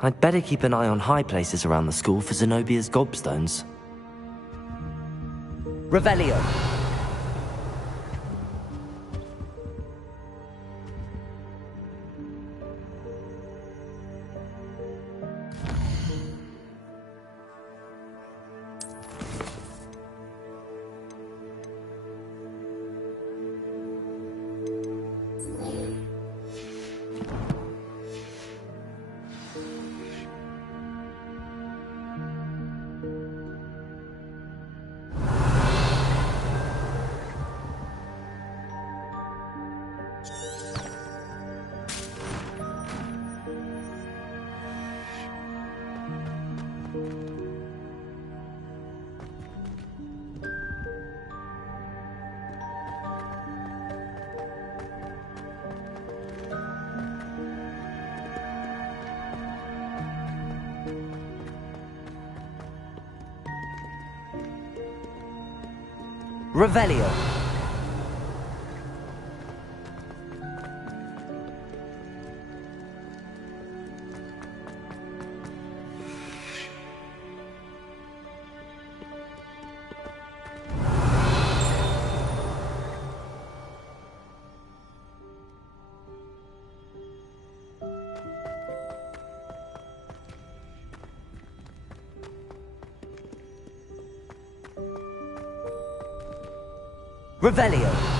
I'd better keep an eye on high places around the school for Zenobia's gobstones. Revelio! Revelio. Revelio.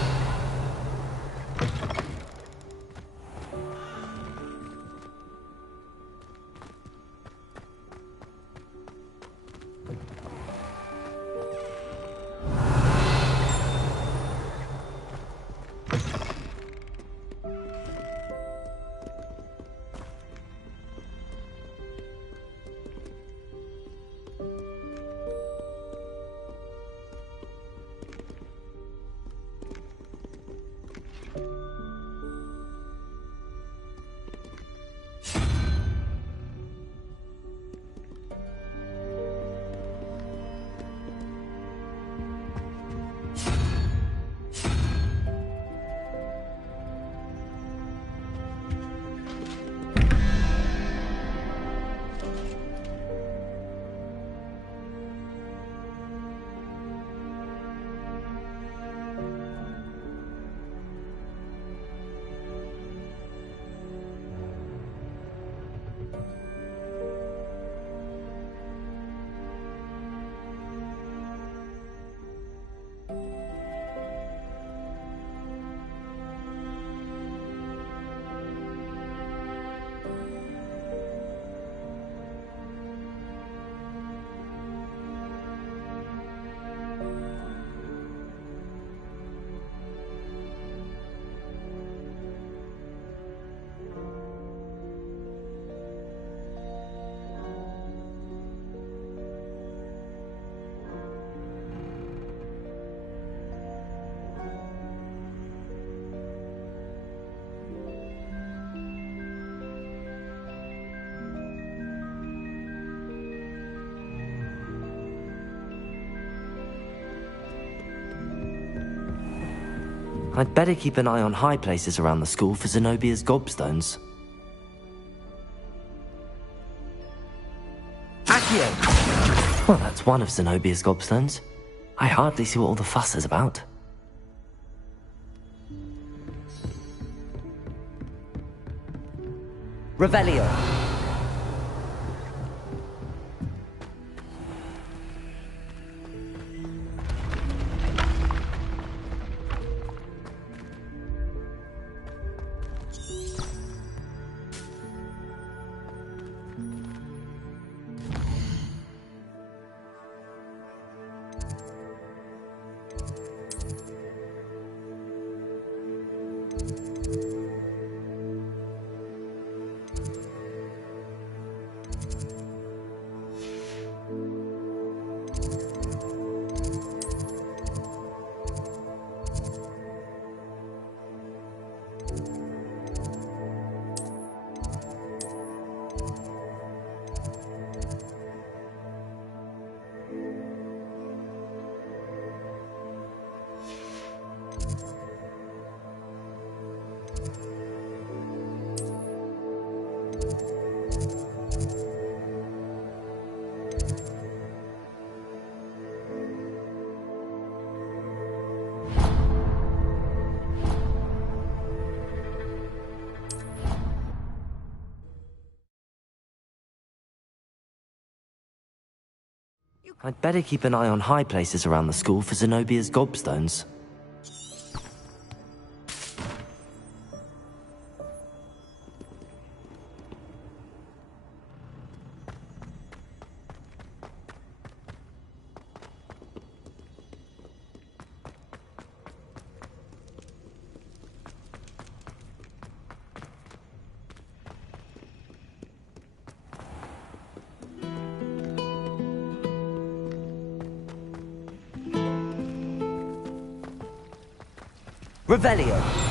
I'd better keep an eye on high places around the school for Zenobia's gobstones. Accio! Well, that's one of Zenobia's gobstones. I hardly see what all the fuss is about. Revelio. I'd better keep an eye on high places around the school for Zenobia's gobstones. Revelio.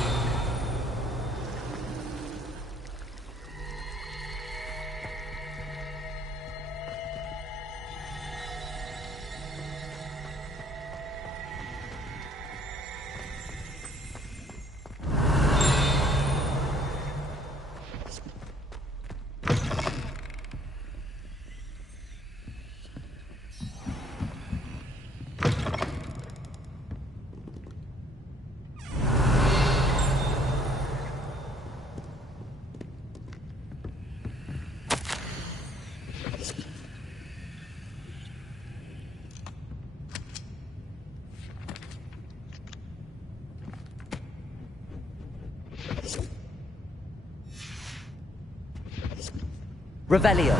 Revelio.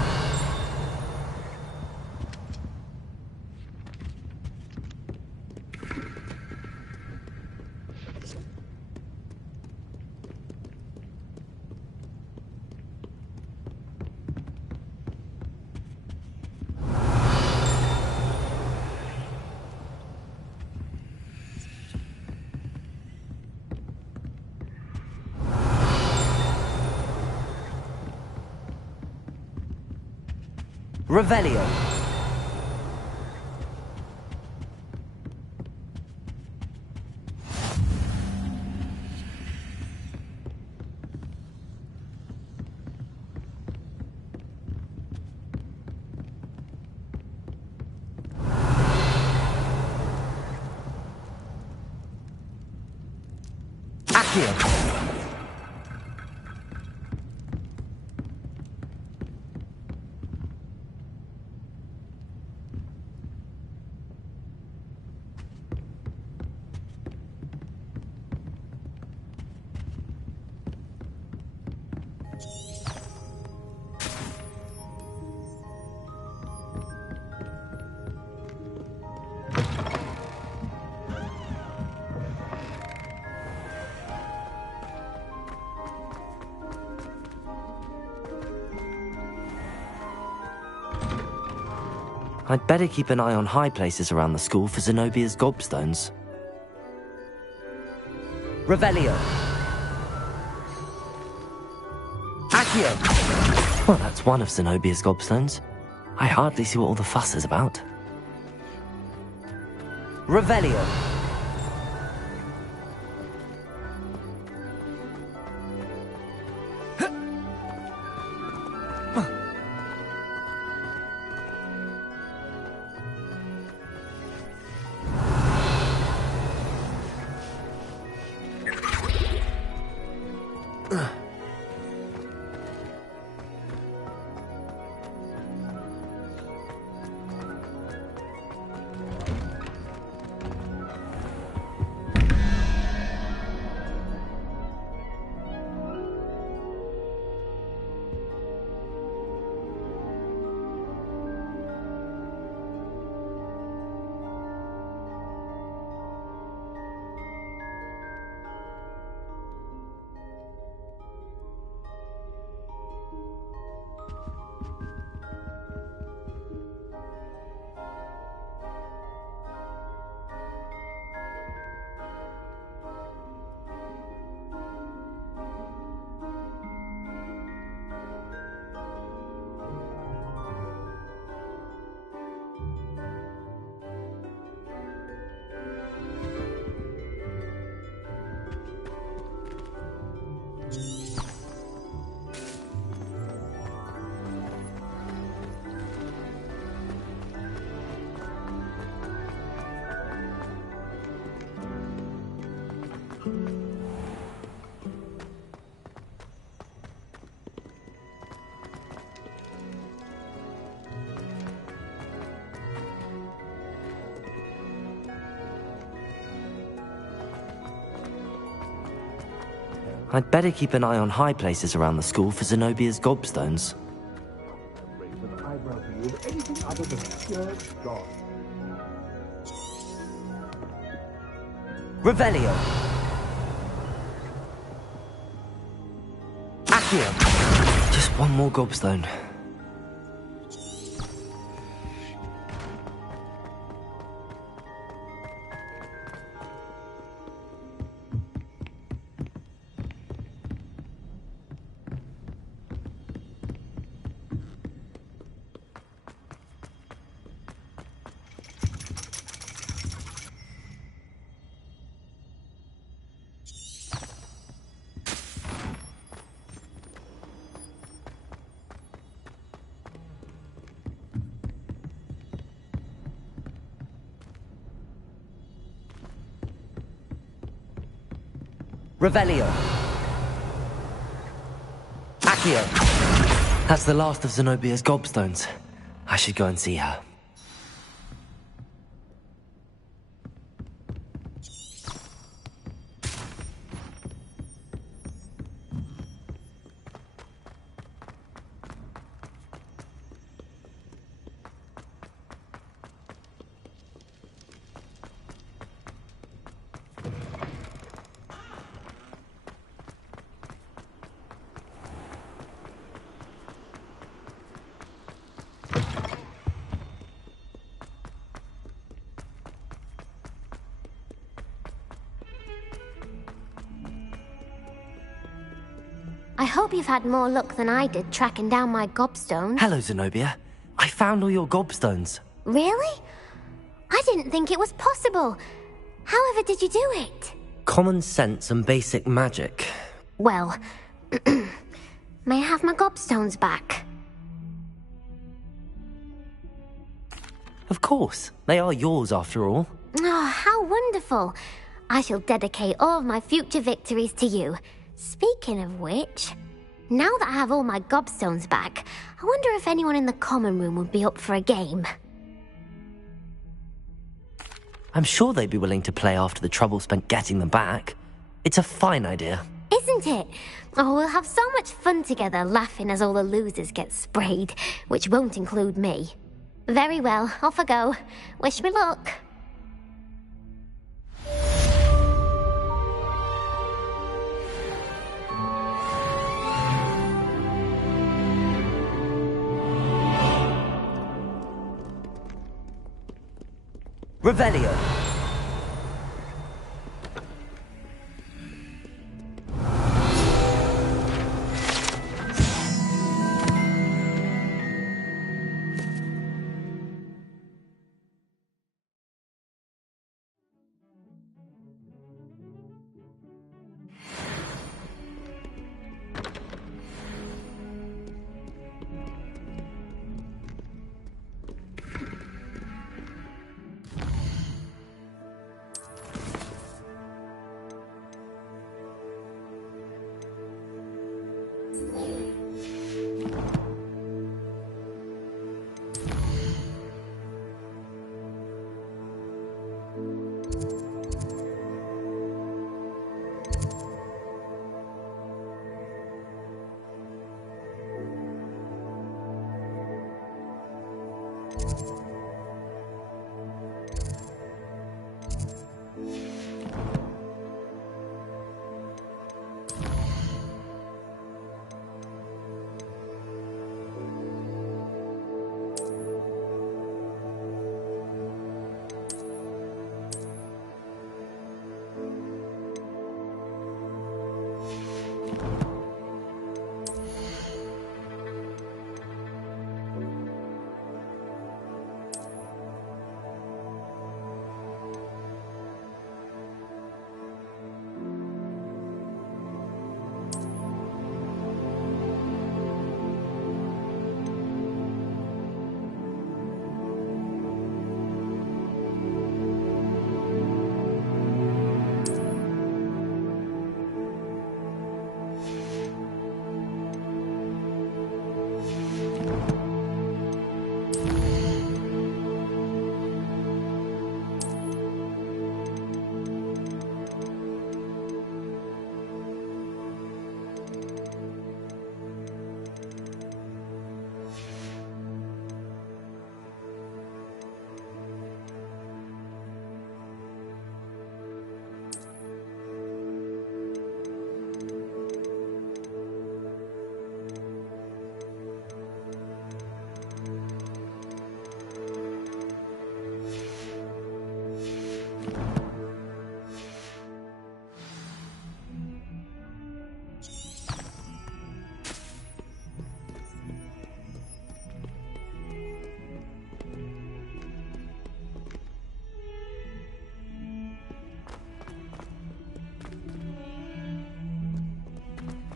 Revelio. Accio. I'd better keep an eye on high places around the school for Zenobia's gobstones. Revelio. Accio. Well, that's one of Zenobia's gobstones. I hardly see what all the fuss is about. Revelio. I'd better keep an eye on high places around the school for Zenobia's gobstones. Revelio. Accio. Just one more gobstone. Revelio. Accio. That's the last of Zenobia's gobstones. I should go and see her. I hope you've had more luck than I did tracking down my gobstones. Hello, Zenobia. I found all your gobstones. Really? I didn't think it was possible. However did you do it? Common sense and basic magic. Well, may I have my gobstones back? Of course. They are yours after all. Oh, how wonderful. I shall dedicate all of my future victories to you. Speaking of which, now that I have all my gobstones back, I wonder if anyone in the common room would be up for a game. I'm sure they'd be willing to play after the trouble spent getting them back. It's a fine idea. Isn't it? Oh, we'll have so much fun together laughing as all the losers get sprayed, which won't include me. Very well, off I go. Wish me luck. Revelio.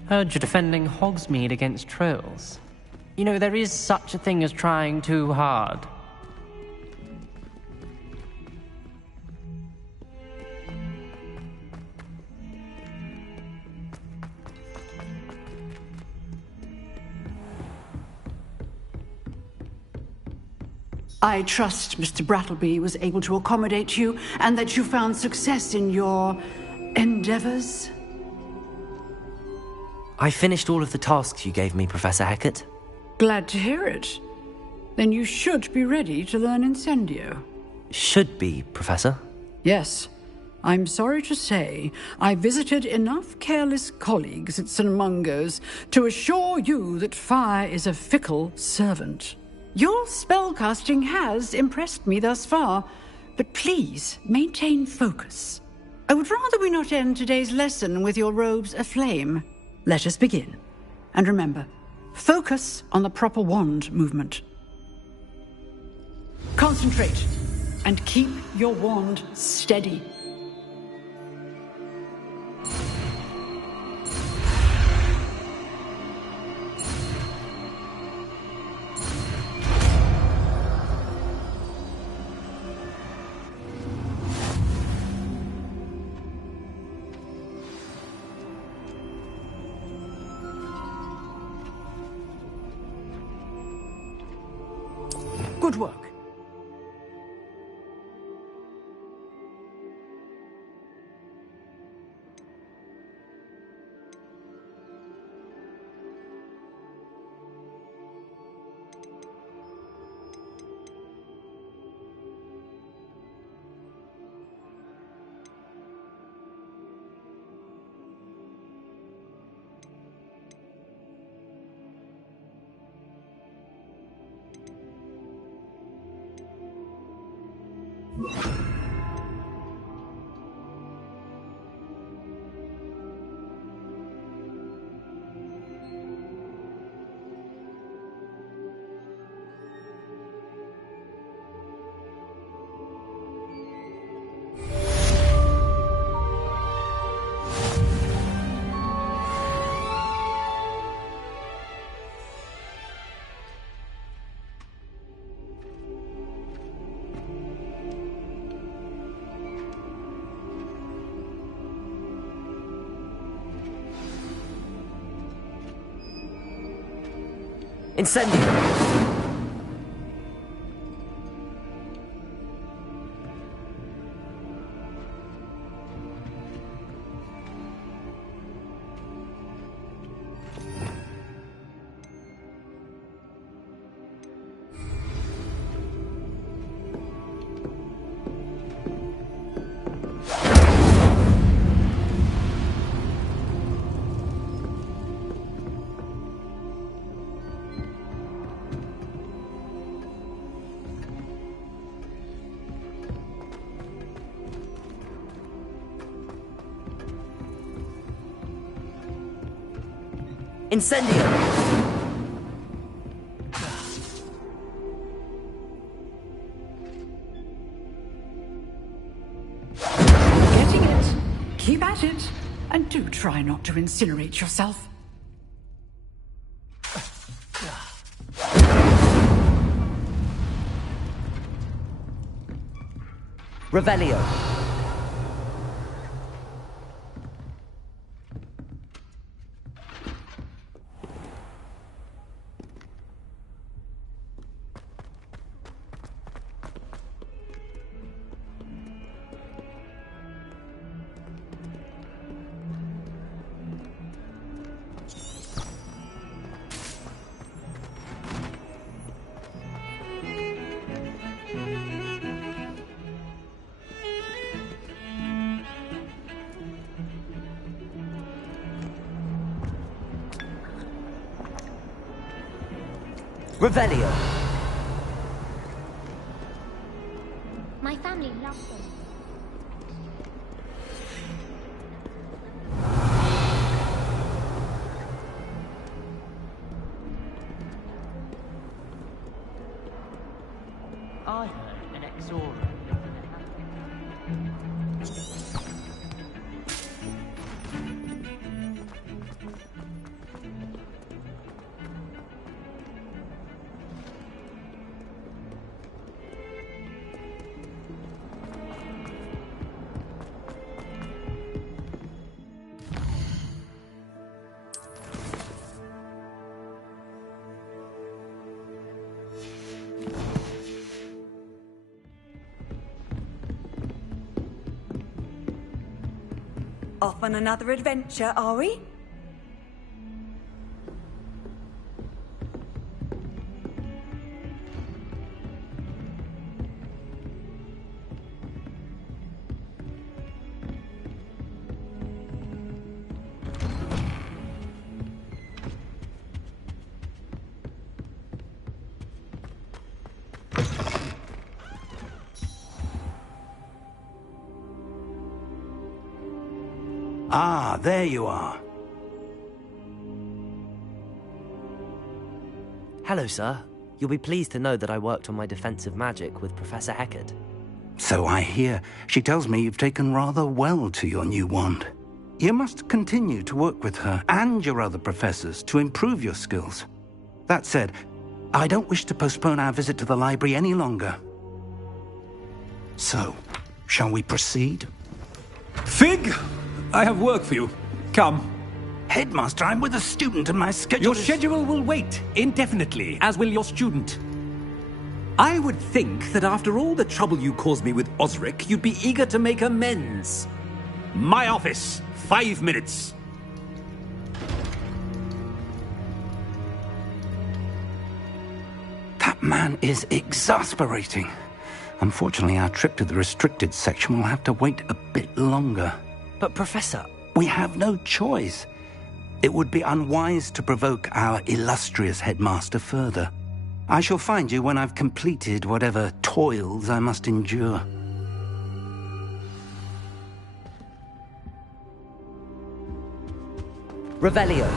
Heard you're defending Hogsmeade against trolls. You know, there is such a thing as trying too hard. I trust Mr. Brattleby was able to accommodate you, and that you found success in your endeavors? I finished all of the tasks you gave me, Professor Hecat. Glad to hear it. Then you should be ready to learn Incendio. Should be, Professor. Yes. I'm sorry to say, I visited enough careless colleagues at St. Mungo's to assure you that fire is a fickle servant. Your spellcasting has impressed me thus far, but please maintain focus. I would rather we not end today's lesson with your robes aflame. Let us begin. And remember, focus on the proper wand movement. Concentrate, and keep your wand steady. Good work. Incendio! Incendio! Getting it. Keep at it. And do try not to incinerate yourself. Revelio! Revelio! My family loves them. I heard an exora. Off on another adventure, are we? Ah, there you are. Hello, sir. You'll be pleased to know that I worked on my defensive magic with Professor Eckert. So I hear. She tells me you've taken rather well to your new wand. You must continue to work with her and your other professors to improve your skills. That said, I don't wish to postpone our visit to the library any longer. So, shall we proceed? Fig! I have work for you. Come. Headmaster, I'm with a student and my schedule Your schedule will wait indefinitely, as will your student. I would think that after all the trouble you caused me with Osric, you'd be eager to make amends. My office, 5 minutes. That man is exasperating. Unfortunately, our trip to the restricted section will have to wait a bit longer. But, Professor... We have no choice. It would be unwise to provoke our illustrious headmaster further. I shall find you when I've completed whatever toils I must endure. Revelio.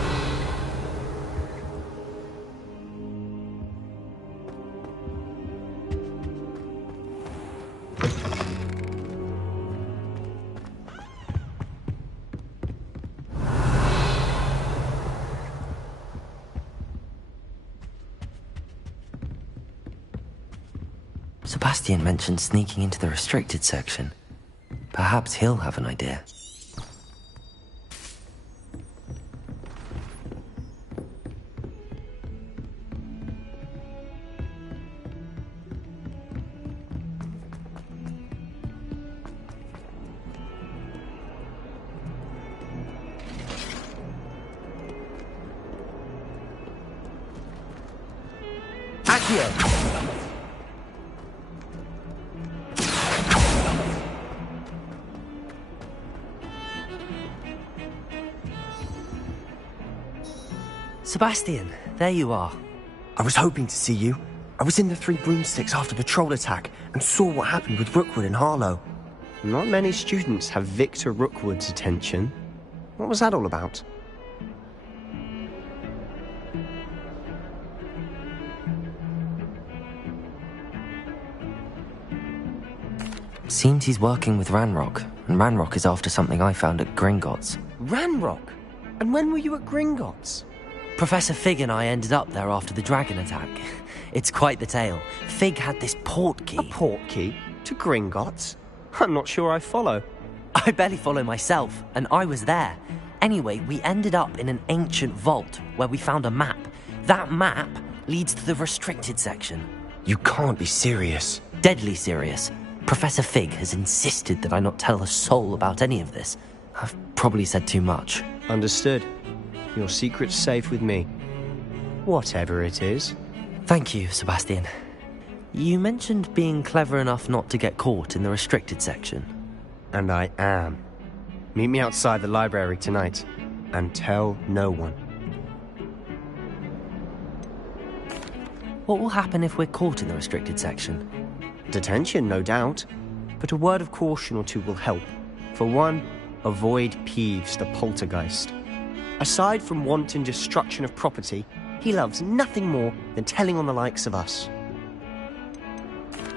Sebastian mentioned sneaking into the restricted section. Perhaps he'll have an idea. Accio! Sebastian, there you are. I was hoping to see you. I was in the Three Broomsticks after the troll attack and saw what happened with Rookwood and Harlow. Not many students have Victor Rookwood's attention. What was that all about? Seems he's working with Ranrock, and Ranrock is after something I found at Gringotts. Ranrock? And when were you at Gringotts? Professor Fig and I ended up there after the dragon attack. It's quite the tale. Fig had this port key. A port key? To Gringotts? I'm not sure I follow. I barely follow myself, and I was there. Anyway, we ended up in an ancient vault where we found a map. That map leads to the restricted section. You can't be serious. Deadly serious. Professor Fig has insisted that I not tell a soul about any of this. I've probably said too much. Understood. Your secret's safe with me. Whatever it is. Thank you, Sebastian. You mentioned being clever enough not to get caught in the restricted section. And I am. Meet me outside the library tonight, and tell no one. What will happen if we're caught in the restricted section? Detention, no doubt. But a word of caution or two will help. For one, avoid Peeves, the poltergeist. Aside from wanton destruction of property, he loves nothing more than telling on the likes of us.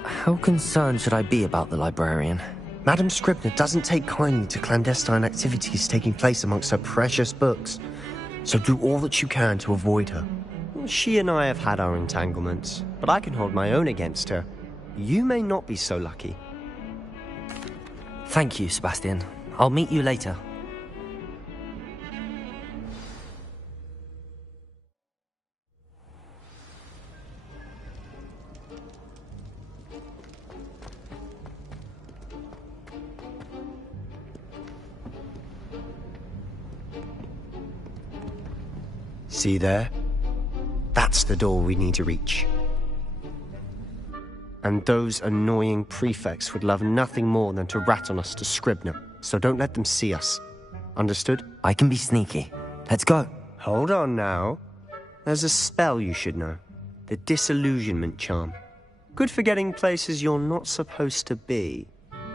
How concerned should I be about the librarian? Madame Scribner doesn't take kindly to clandestine activities taking place amongst her precious books. So do all that you can to avoid her. She and I have had our entanglements, but I can hold my own against her. You may not be so lucky. Thank you, Sebastian. I'll meet you later. See there? That's the door we need to reach. And those annoying prefects would love nothing more than to rat on us to Scribner, so don't let them see us. Understood? I can be sneaky. Let's go. Hold on now. There's a spell you should know. The Disillusionment Charm. Good for getting places you're not supposed to be.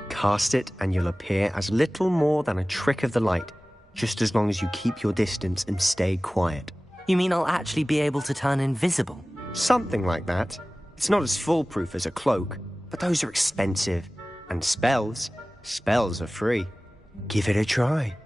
Cast it and you'll appear as little more than a trick of the light, just as long as you keep your distance and stay quiet. You mean I'll actually be able to turn invisible? Something like that. It's not as foolproof as a cloak, but those are expensive. And spells are free. Give it a try.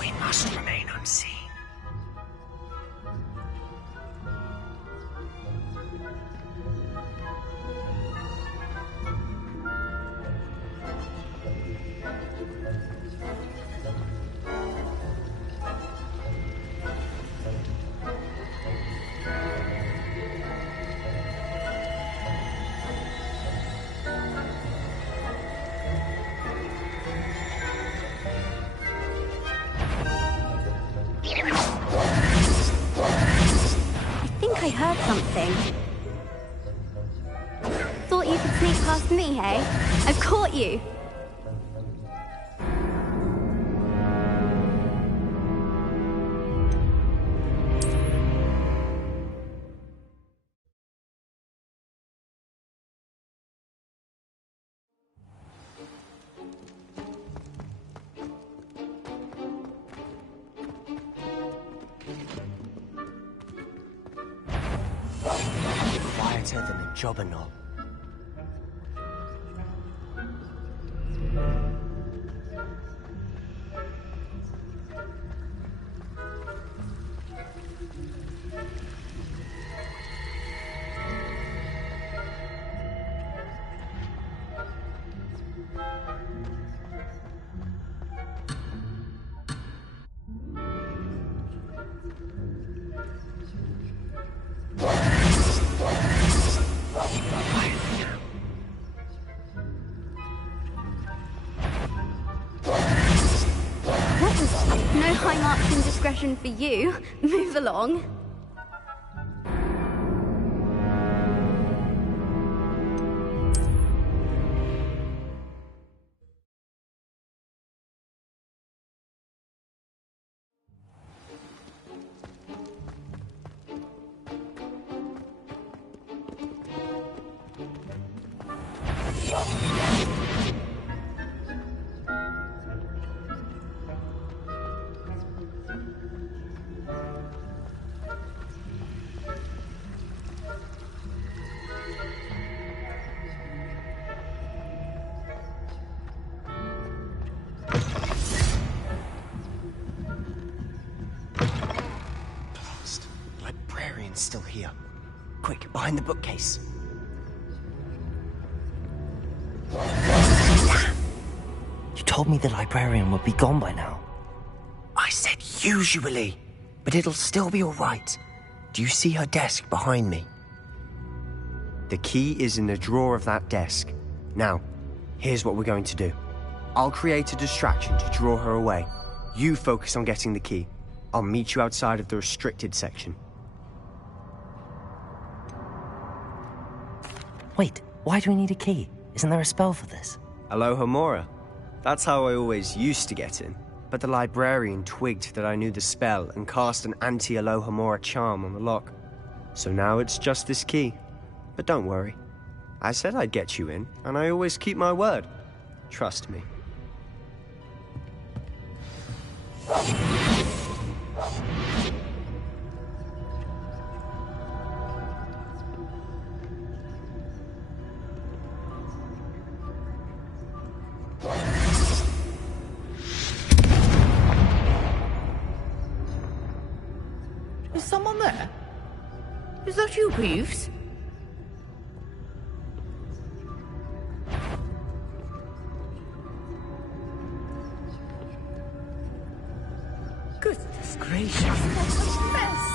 We must remain unseen. I heard something. Thought you could sneak past me, hey? I've caught you! Quieter than a jobberknoll. No high marks indiscretion for you. Move along. Still here. Quick, behind the bookcase. Damn! You told me the librarian would be gone by now. I said usually, but it'll still be all right. Do you see her desk behind me? The key is in the drawer of that desk. Now, here's what we're going to do. I'll create a distraction to draw her away. You focus on getting the key. I'll meet you outside of the restricted section. Wait, why do we need a key? Isn't there a spell for this? Alohomora. That's how I always used to get in. But the librarian twigged that I knew the spell and cast an anti-Alohomora charm on the lock. So now it's just this key. But don't worry. I said I'd get you in, and I always keep my word. Trust me. Is someone there? Is that you, Peeves? Goodness gracious, what a mess!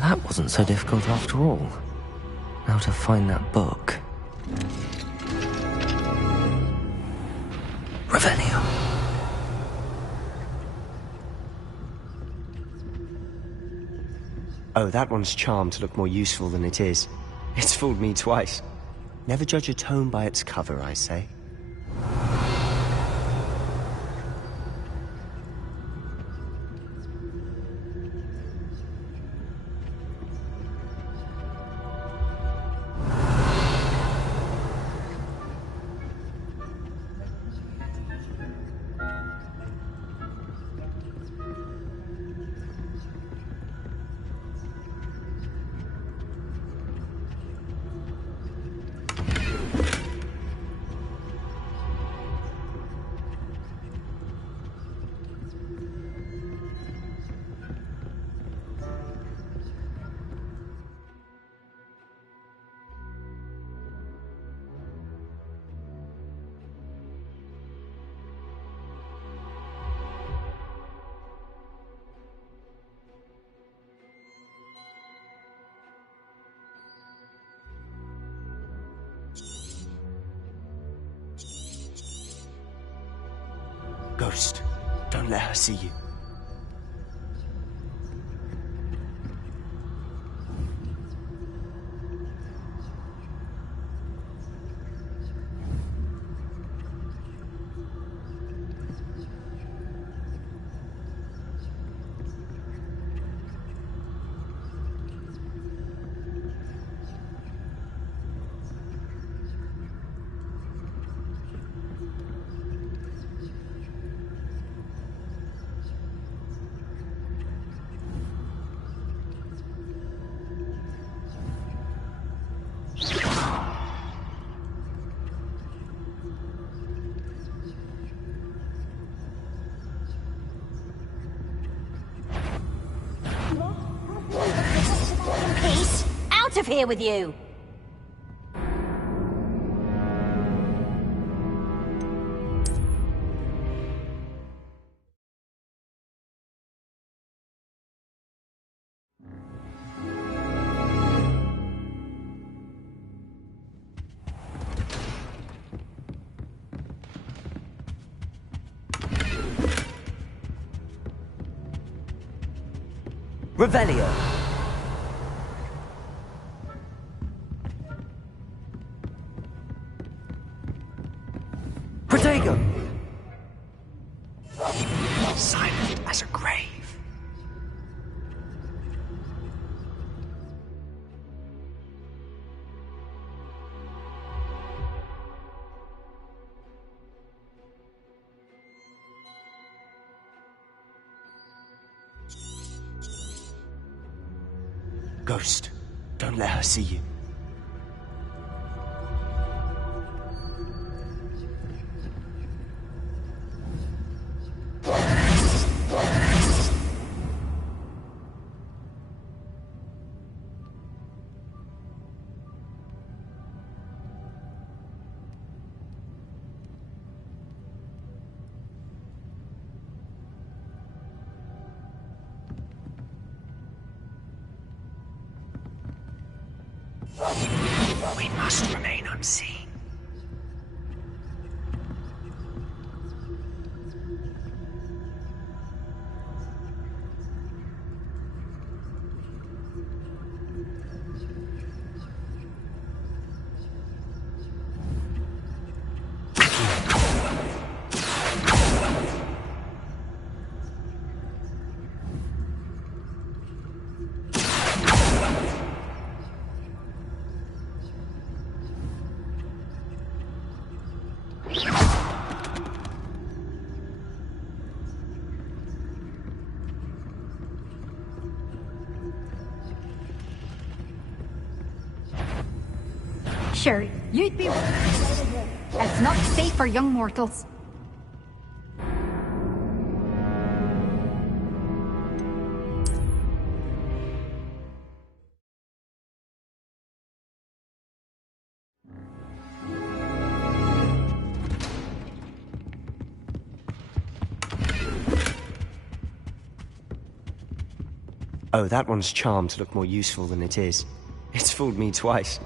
That wasn't so difficult after all. Now to find that book. Revelio. Oh, that one's charmed to look more useful than it is. It's fooled me twice. Never judge a tome by its cover, I say. Ghost, don't let her see you. Peace! Out of here with you! Revelio. Protego. Silent as a grave. Ghost, don't let her see you. We must remain unseen. Sure, you'd be... It's not safe for young mortals. Oh, that one's charmed to look more useful than it is. It's fooled me twice.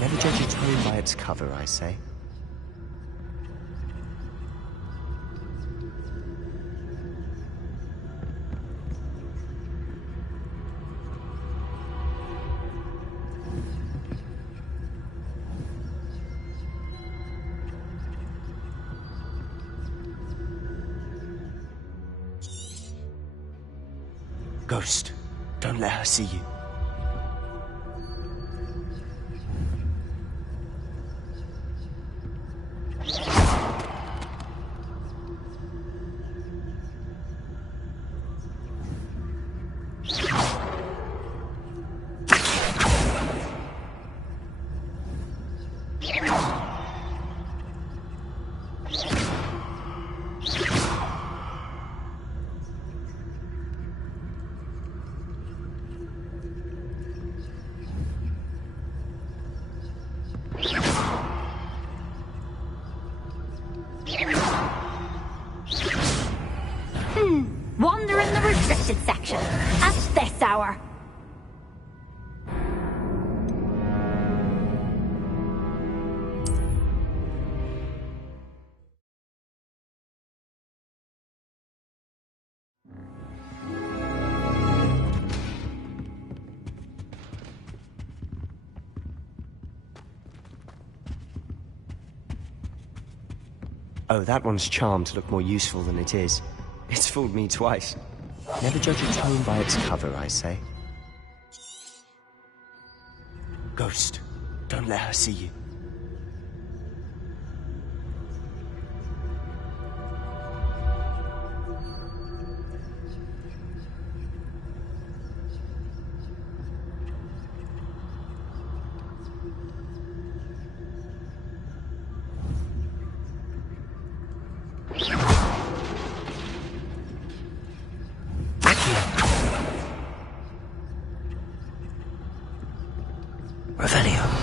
Never judge a tome by its cover, I say. Ghost, don't let her see you. Wander in the restricted section at this hour. Oh, that one's charmed to look more useful than it is. It's fooled me twice. Never judge a tome by its cover, I say. Ghost, don't let her see you. Revelio.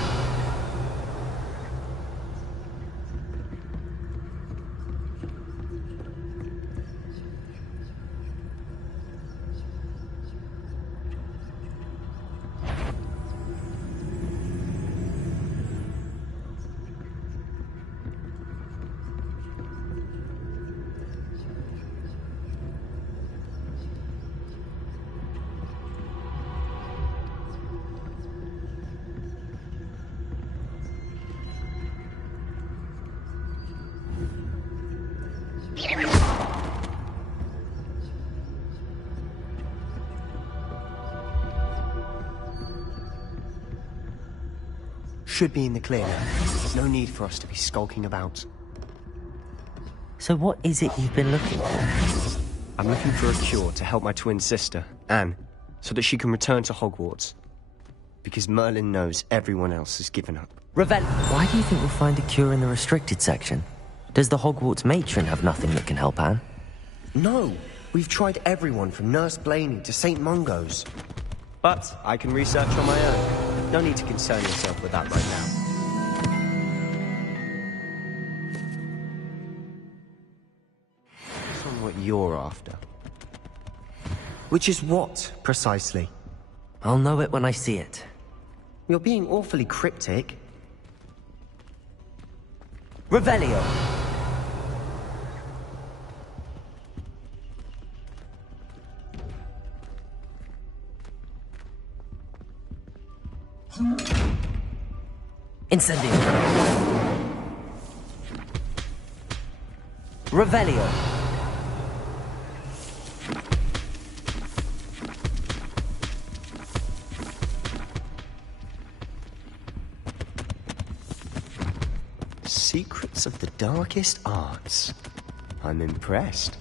Should be in the clear now. No need for us to be skulking about. So what is it you've been looking for? I'm looking for a cure to help my twin sister, Anne, so that she can return to Hogwarts. Because Merlin knows everyone else has given up. Revel, why do you think we'll find a cure in the restricted section? Does the Hogwarts matron have nothing that can help Anne? No! We've tried everyone from Nurse Blaney to St. Mungo's. But I can research on my own. No need to concern yourself with that right now. Focus on what you're after. Which is what, precisely? I'll know it when I see it. You're being awfully cryptic. Revelio! Incendio. Revelio. Secrets of the darkest arts. I'm impressed.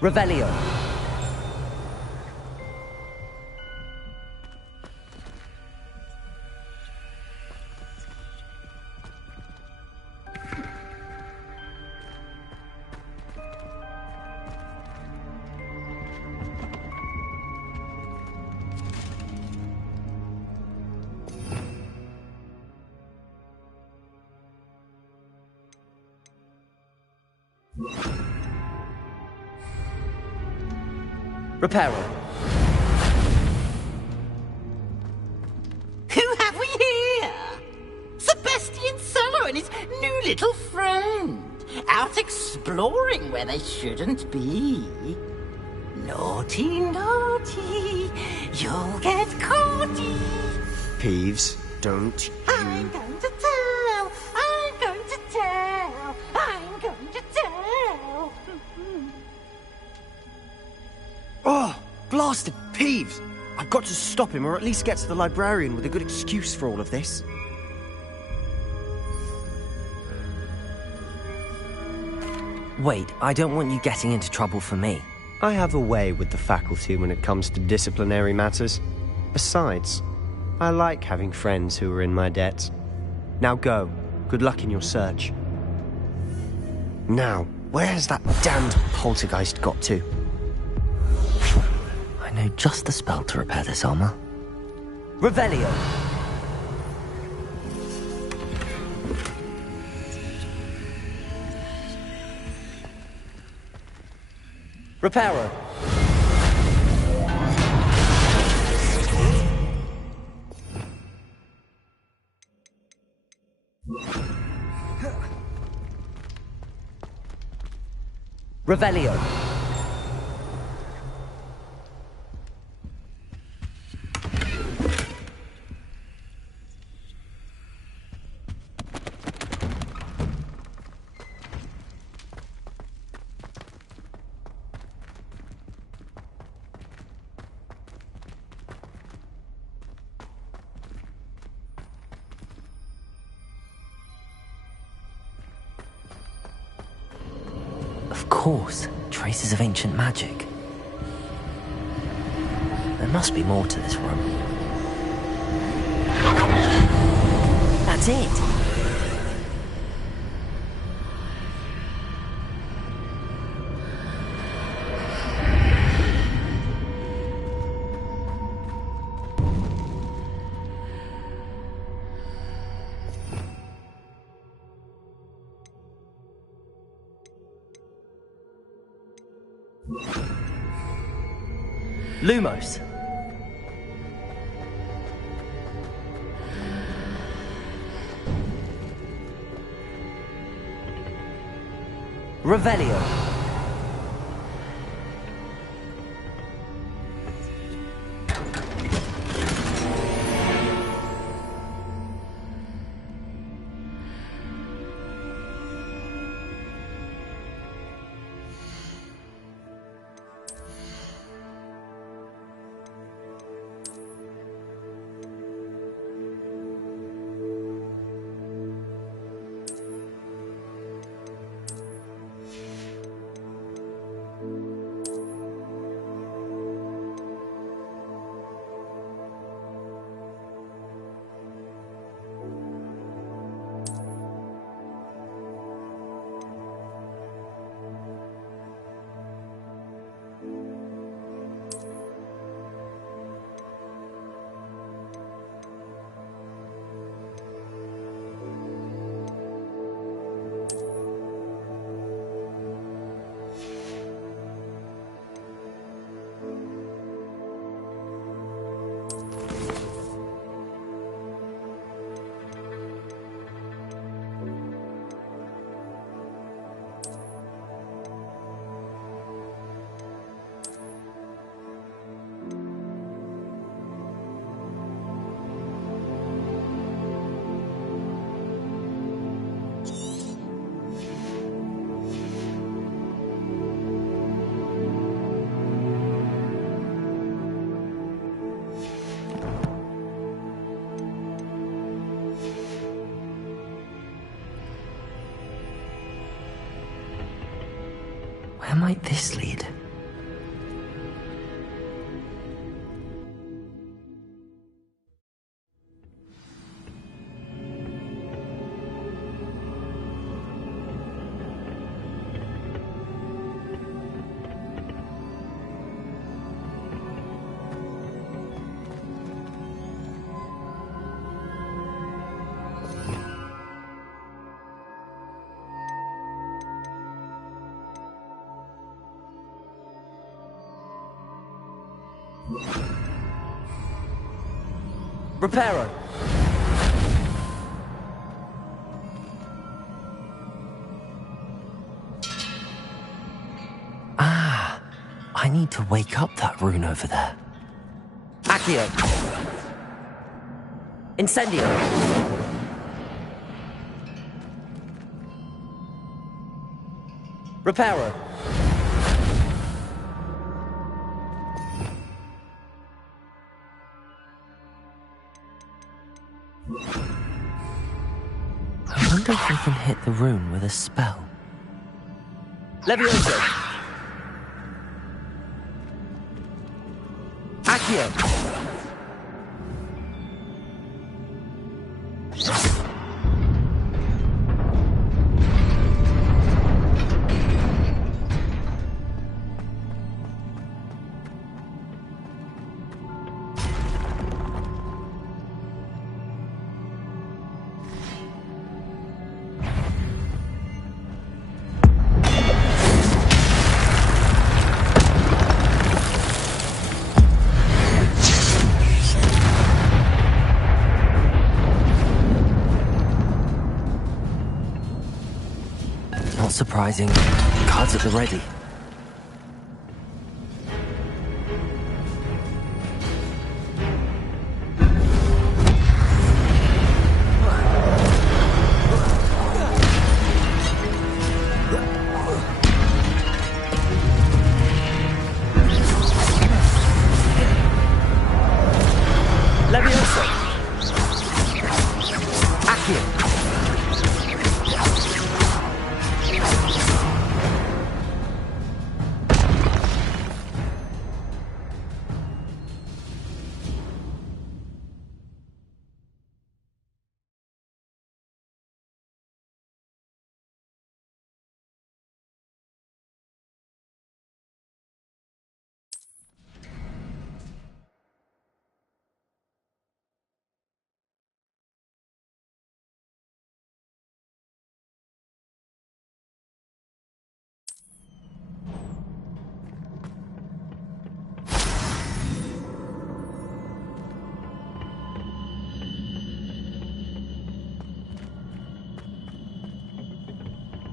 Revelio. Reparo. Who have we here? Sebastian Solo and his new little friend. Out exploring where they shouldn't be. Naughty, naughty. You'll get caughty. Peeves, don't you... I'm going to tell. I'm going to tell. I'm going to tell. Oh, blasted Peeves! I've got to stop him, or at least get to the librarian with a good excuse for all of this. Wait, I don't want you getting into trouble for me. I have a way with the faculty when it comes to disciplinary matters. Besides, I like having friends who are in my debt. Now go. Good luck in your search. Now, where has that damned poltergeist got to? I know just the spell to repair this armor. Revelio. Reparo. Revelio. Of course, traces of ancient magic. There must be more to this room. That's it! Lumos. Revelio. Where might this lead? Reparo. Ah, I need to wake up that rune over there. Accio. Incendio. Reparo. I wonder if we can hit the rune with a spell. Levioso. Accio. Not surprising. Cards at the ready. Levioso. Accio.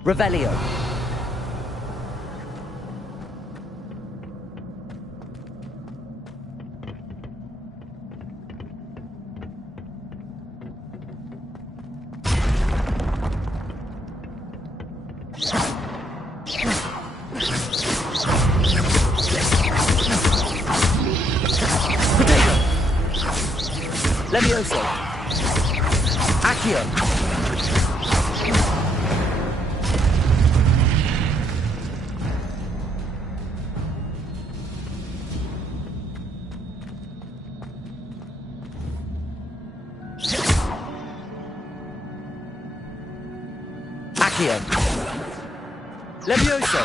Revelio. Levioso. Accio. Accio. Levioso.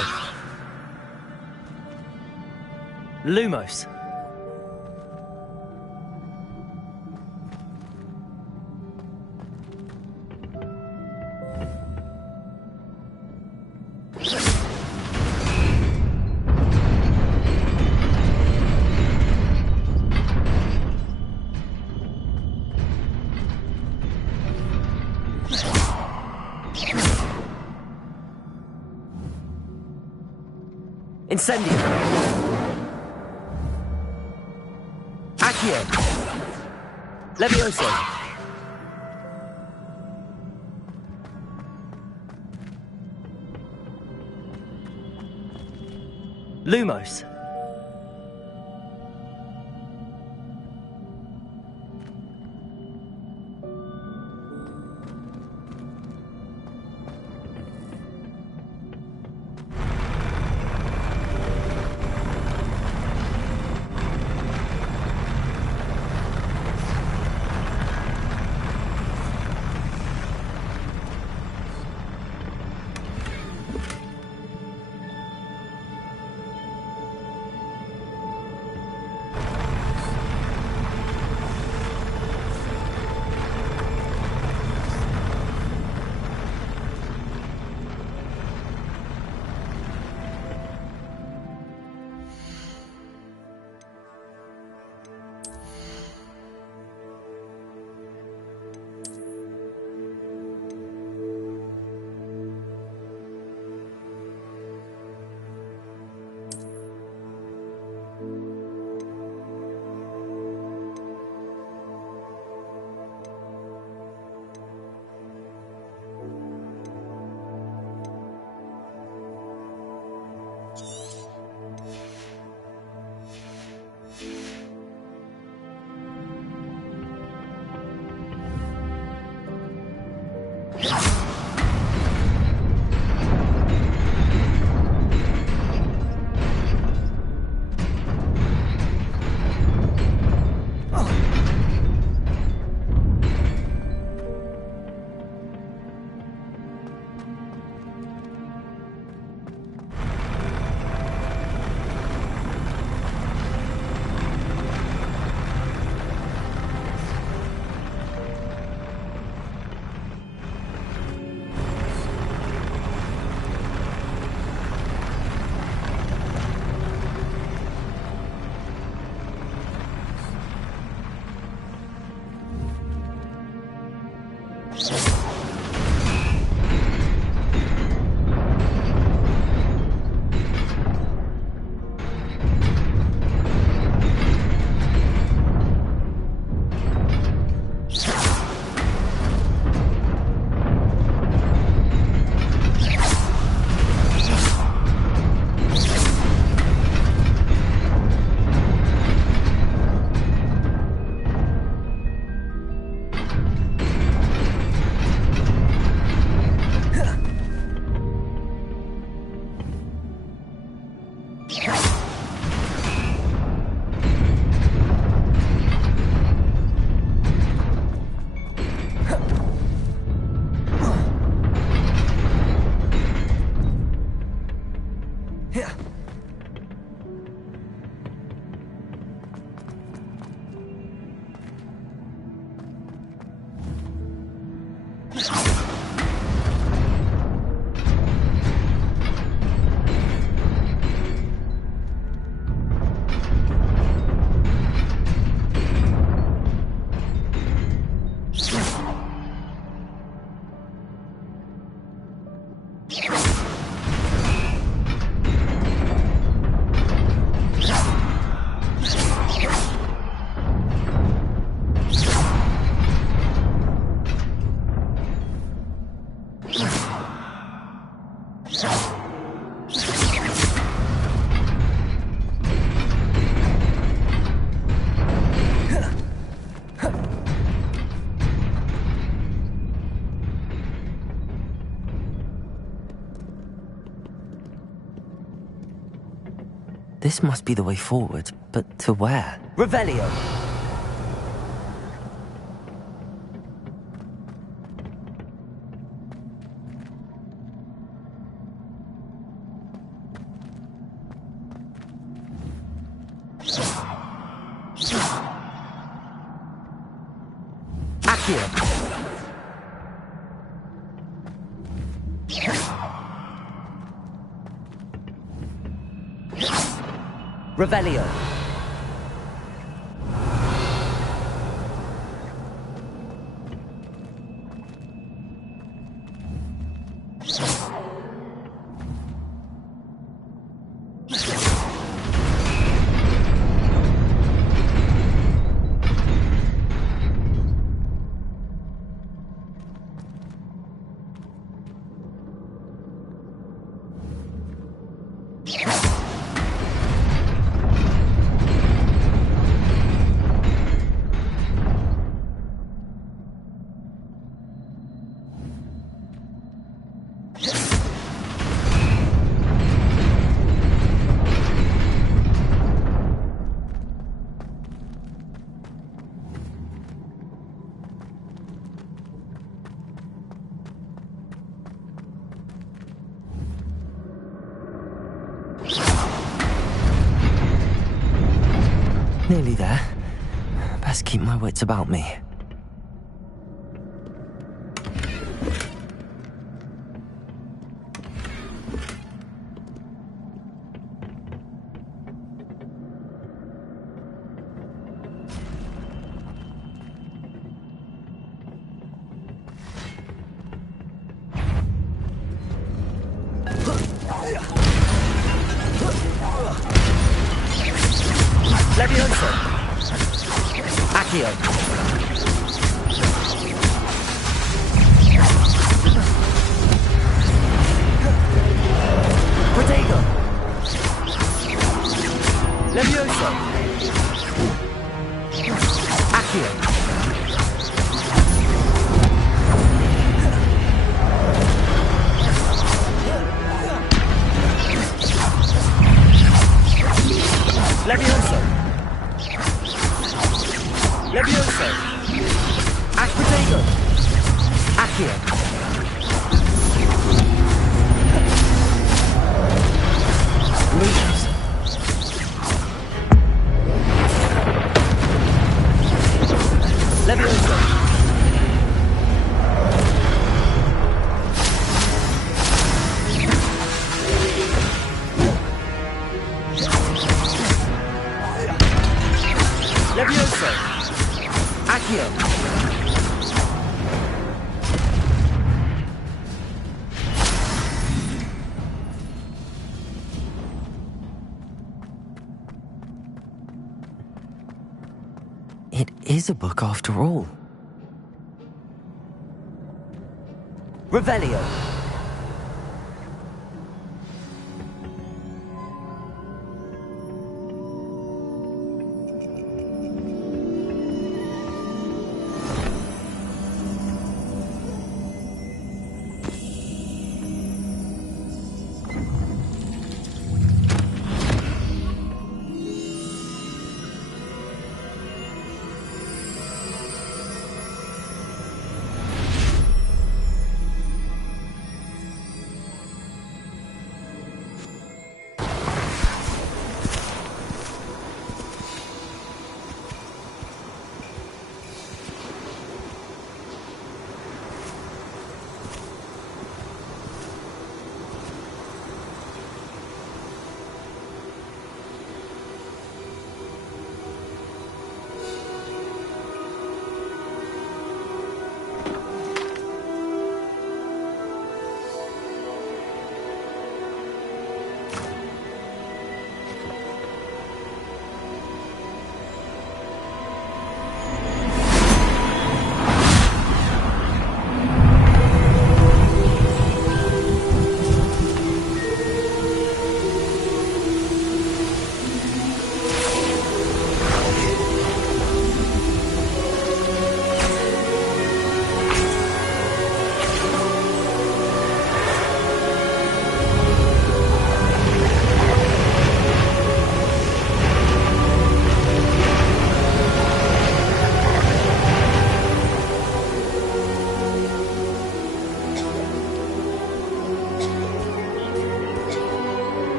Lumos. Incendio. Accio. Levioso. Lumos. This must be the way forward, but to where? Revelio! Accio! Revelio. Nearly there. Best keep my wits about me. Levioso! Accio! Protego! Levioso! Accio! Levioso! Levioso! Protego! Accio! Lose. Levioso! Levioso! Accio! It is a book after all. Revelio!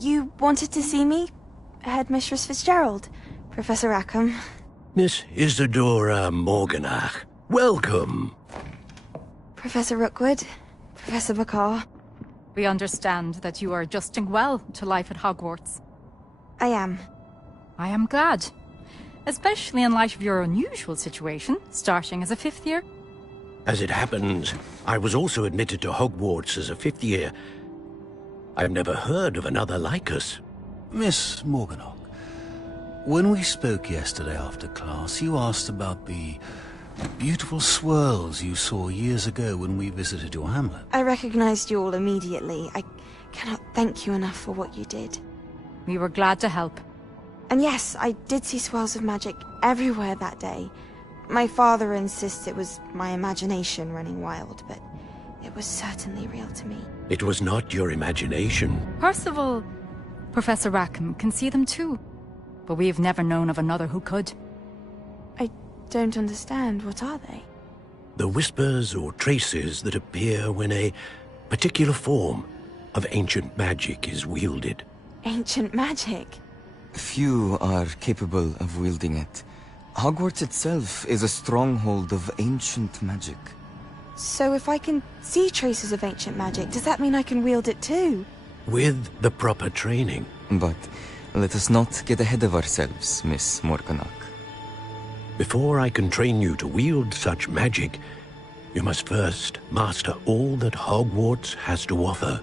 You wanted to see me? Headmistress Fitzgerald, Professor Rackham. Miss Isadora Morganach, welcome. Professor Rookwood, Professor Bakar. We understand that you are adjusting well to life at Hogwarts. I am. I am glad. Especially in light of your unusual situation, starting as a 5th year. As it happens, I was also admitted to Hogwarts as a 5th year. I've never heard of another like us. Miss Morganach, when we spoke yesterday after class, you asked about the beautiful swirls you saw years ago when we visited your hamlet. I recognized you all immediately. I cannot thank you enough for what you did. We were glad to help. And yes, I did see swirls of magic everywhere that day. My father insists it was my imagination running wild, but it was certainly real to me. It was not your imagination. Percival, Professor Rackham can see them too. But we have never known of another who could. I don't understand. What are they? The whispers or traces that appear when a particular form of ancient magic is wielded. Ancient magic? Few are capable of wielding it. Hogwarts itself is a stronghold of ancient magic. So if I can see traces of ancient magic, does that mean I can wield it too? With the proper training. But let us not get ahead of ourselves, Miss Morganach. Before I can train you to wield such magic, you must first master all that Hogwarts has to offer.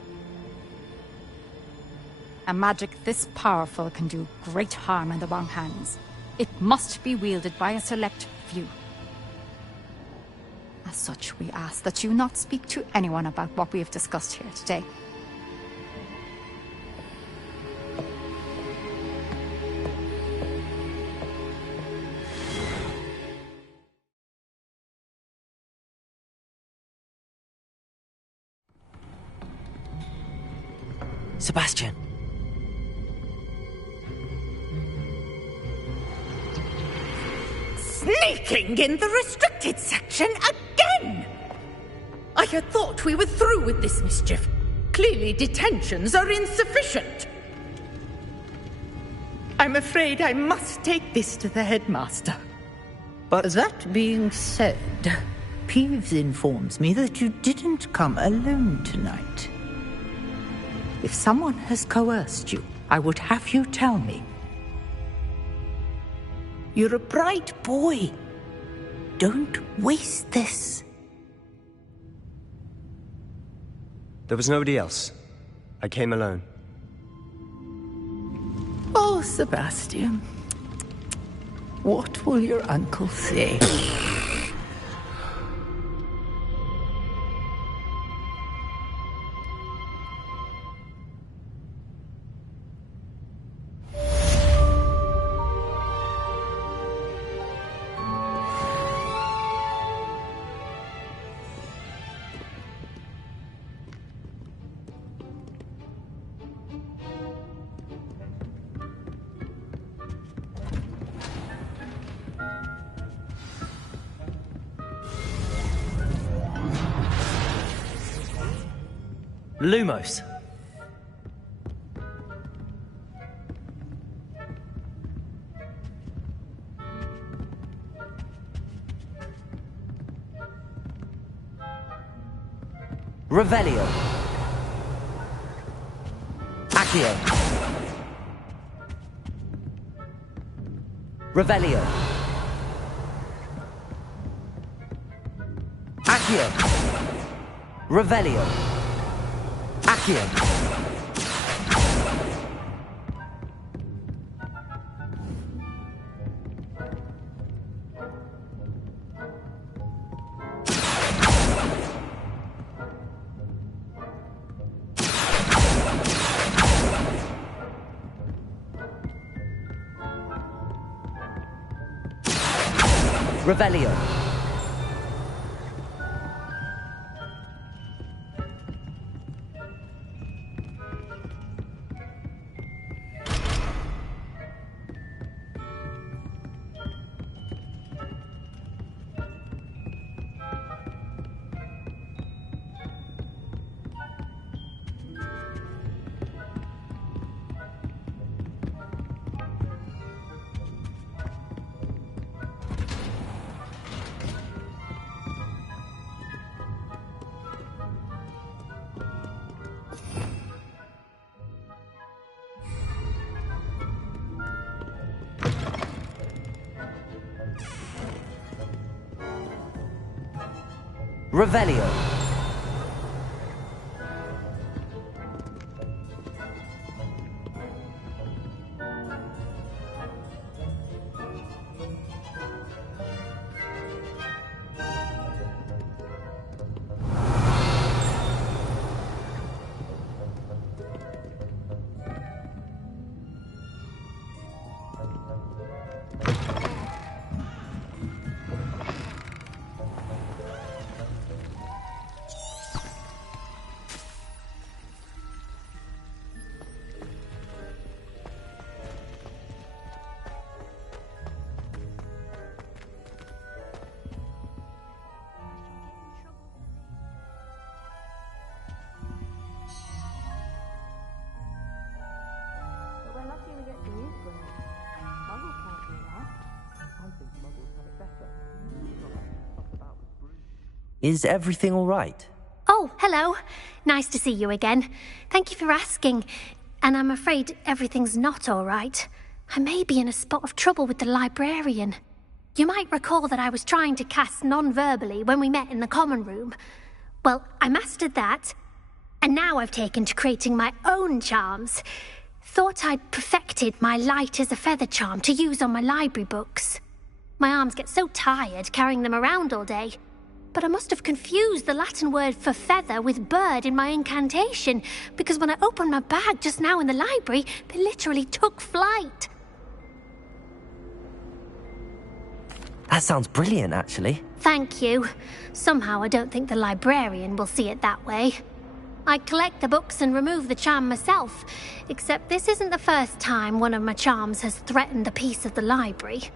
A magic this powerful can do great harm in the wrong hands. It must be wielded by a select few. As such, we ask that you not speak to anyone about what we have discussed here today. Sebastian. Sneaking in the restricted section again! I had thought we were through with this mischief. Clearly detentions are insufficient. I'm afraid I must take this to the headmaster. But that being said, Peeves informs me that you didn't come alone tonight. If someone has coerced you, I would have you tell me. You're a bright boy. Don't waste this. There was nobody else. I came alone. Oh, Sebastian. What will your uncle say? Lumos. Revelio. Accio. Revelio. Accio. Revelio. Accio. Revelio. Revelio. Is everything all right? Oh, hello. Nice to see you again. Thank you for asking. And I'm afraid everything's not all right. I may be in a spot of trouble with the librarian. You might recall that I was trying to cast non-verbally when we met in the common room. Well, I mastered that, and now I've taken to creating my own charms. Thought I'd perfected my light as a feather charm to use on my library books. My arms get so tired carrying them around all day. But I must have confused the Latin word for feather with bird in my incantation, because when I opened my bag just now in the library, they literally took flight. That sounds brilliant, actually. Thank you. Somehow I don't think the librarian will see it that way. I collect the books and remove the charm myself, except this isn't the first time one of my charms has threatened a piece of the library.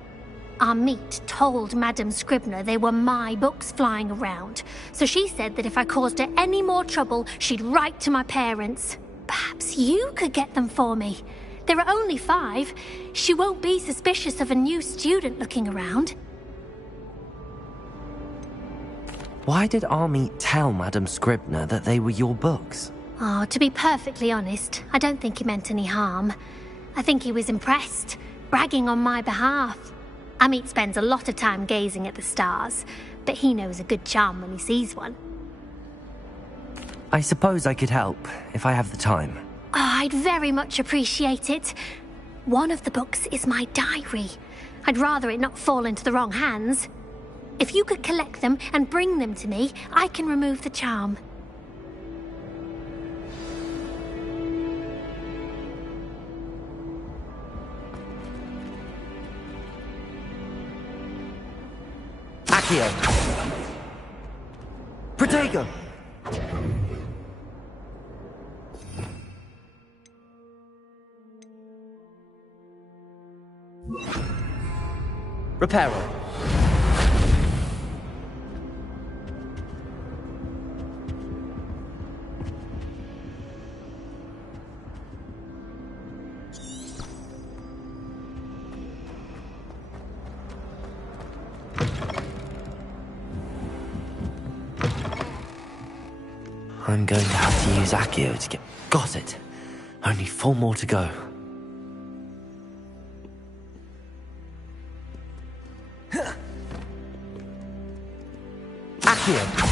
Our meet told Madame Scribner they were my books flying around, so she said that if I caused her any more trouble, she'd write to my parents. Perhaps you could get them for me. There are only 5. She won't be suspicious of a new student looking around. Why did Army tell Madame Scribner that they were your books? Oh, to be perfectly honest, I don't think he meant any harm. I think he was impressed, bragging on my behalf. Amit spends a lot of time gazing at the stars, but he knows a good charm when he sees one. I suppose I could help, if I have the time. Oh, I'd very much appreciate it. One of the books is my diary. I'd rather it not fall into the wrong hands. If you could collect them and bring them to me, I can remove the charm. Accio! Protego! Reparo! I'm going to have to use Accio to get... Got it! Only 4 more to go. Accio!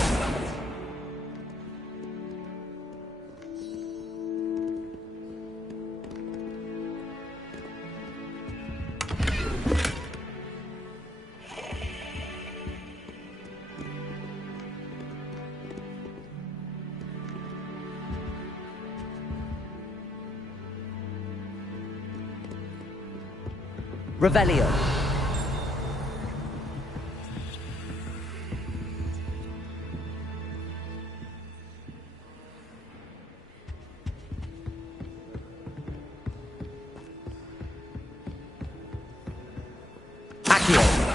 Revelio. Accio.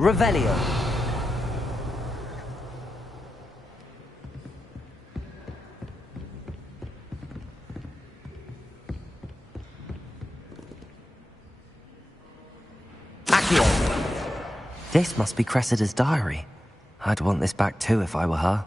Revelio. Accio. This must be Cressida's diary. I'd want this back too if I were her.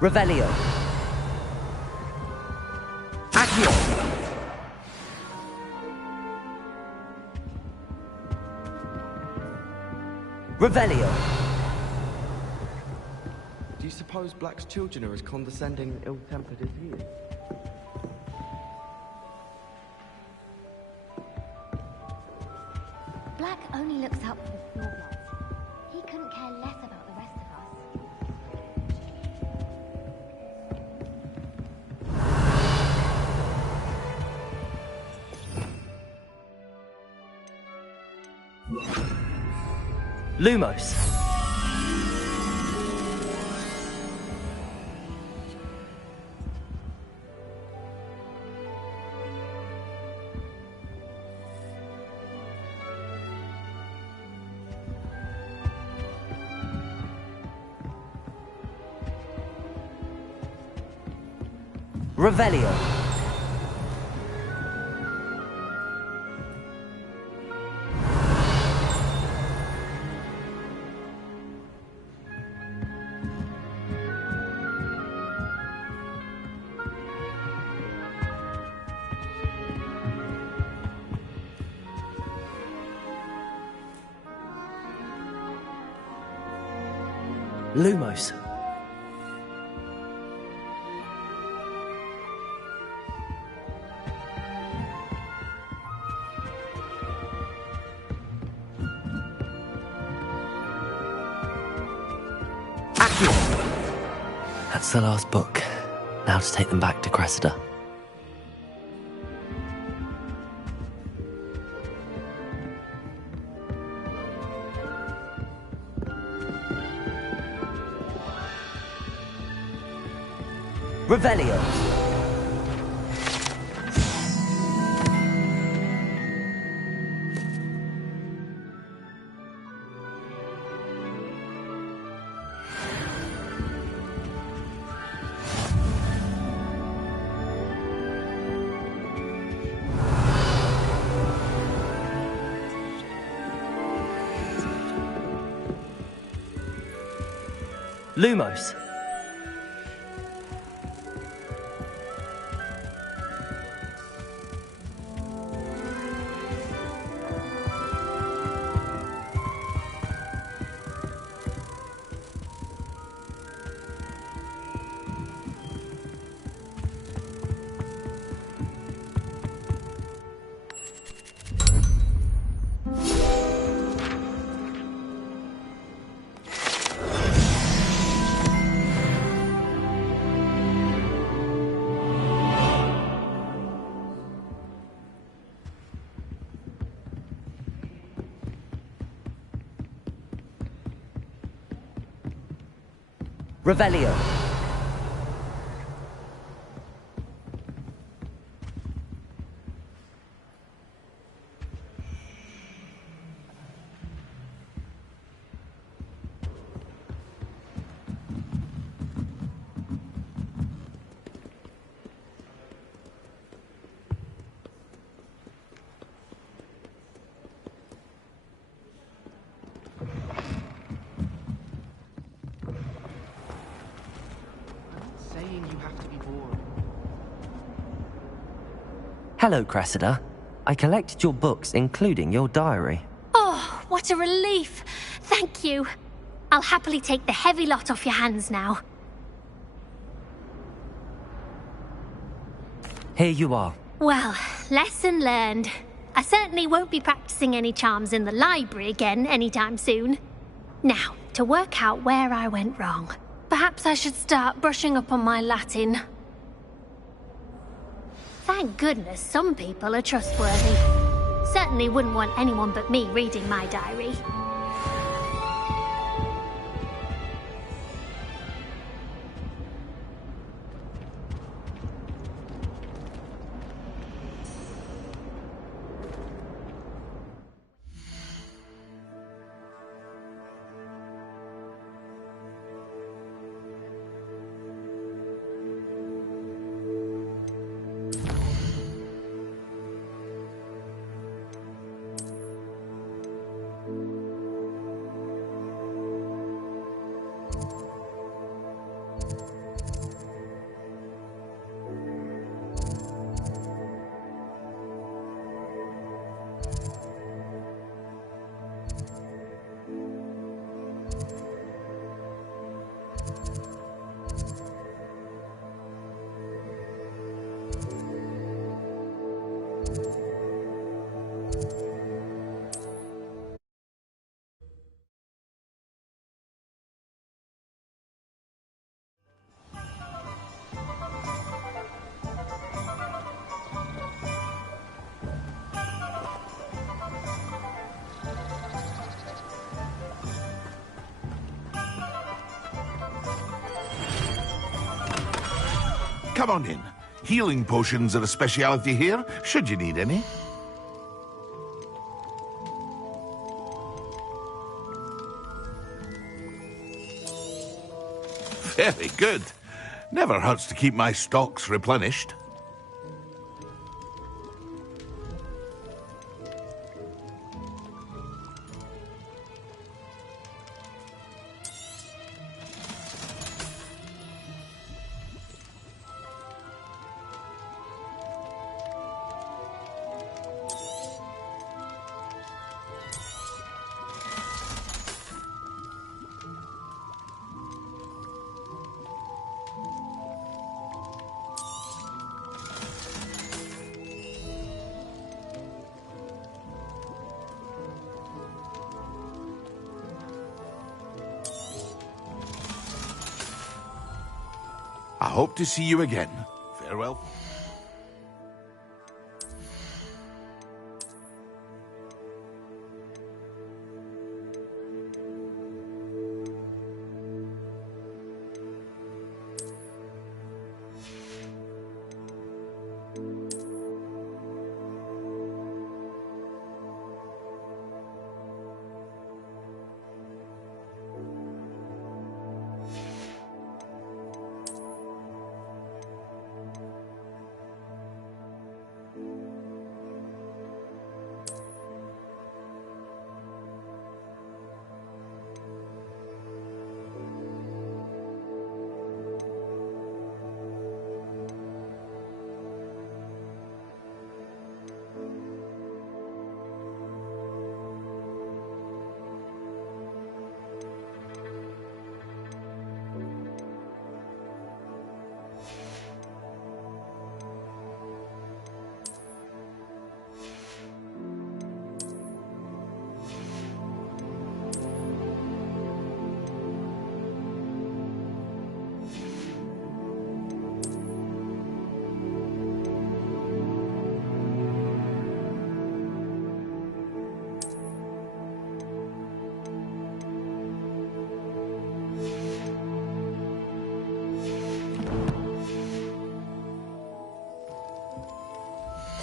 Revelio. Accio. Revelio. Do you suppose Black's children are as condescending and ill-tempered as he is? Black only looks out for the small bloods. He couldn't care less about the rest of us. Lumos. Revelio. Lumos. That's the last book. Now to take them back to Cressida. Revelio. Lumos. Revelio. Hello, Cressida. I collected your books, including your diary. Oh, what a relief. Thank you. I'll happily take the heavy lot off your hands now. Here you are. Well, lesson learned. I certainly won't be practicing any charms in the library again anytime soon. Now, to work out where I went wrong. Perhaps I should start brushing up on my Latin. Thank goodness some people are trustworthy. Certainly wouldn't want anyone but me reading my diary. Come on in. Healing potions are a speciality here, should you need any. Very good. Never hurts to keep my stocks replenished. I hope to see you again. Farewell.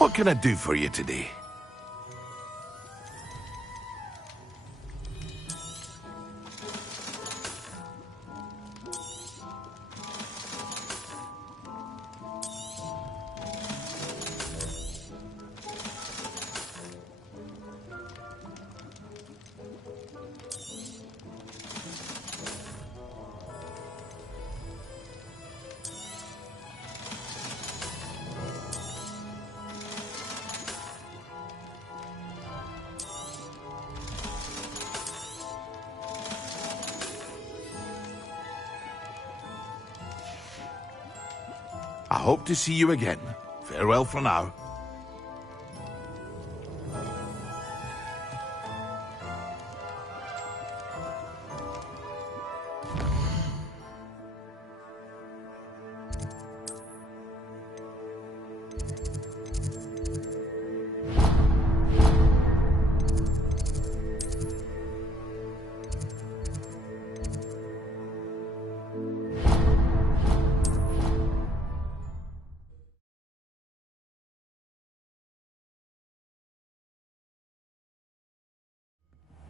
What can I do for you today? I hope to see you again. Farewell for now.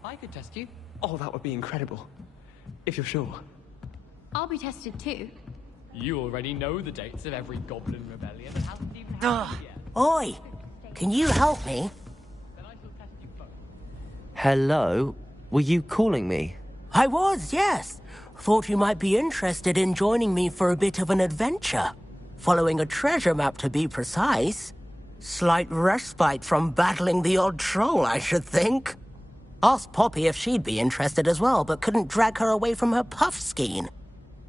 I could test you. Oh, that would be incredible. If you're sure. I'll be tested too. You already know the dates of every goblin rebellion and hasn't even Oi! Can you help me? Hello? Were you calling me? I was, yes. Thought you might be interested in joining me for a bit of an adventure. Following a treasure map, to be precise. Slight respite from battling the odd troll, I should think. Asked Poppy if she'd be interested as well, but couldn't drag her away from her puff skein.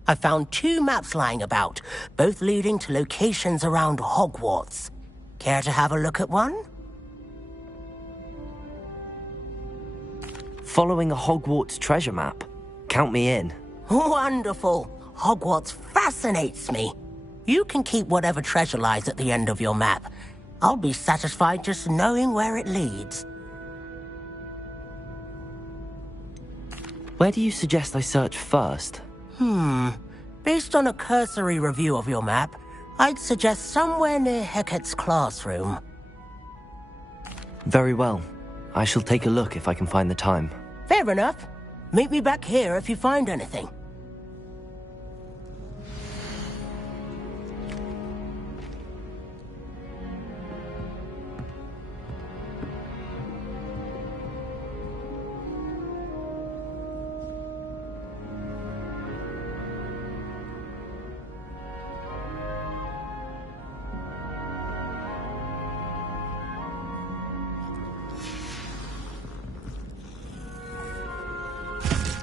I found 2 maps lying about, both leading to locations around Hogwarts. Care to have a look at one? Following a Hogwarts treasure map. Count me in. Wonderful. Hogwarts fascinates me. You can keep whatever treasure lies at the end of your map. I'll be satisfied just knowing where it leads. Where do you suggest I search first? Based on a cursory review of your map, I'd suggest somewhere near Hecate's classroom. Very well. I shall take a look if I can find the time. Fair enough. Meet me back here if you find anything.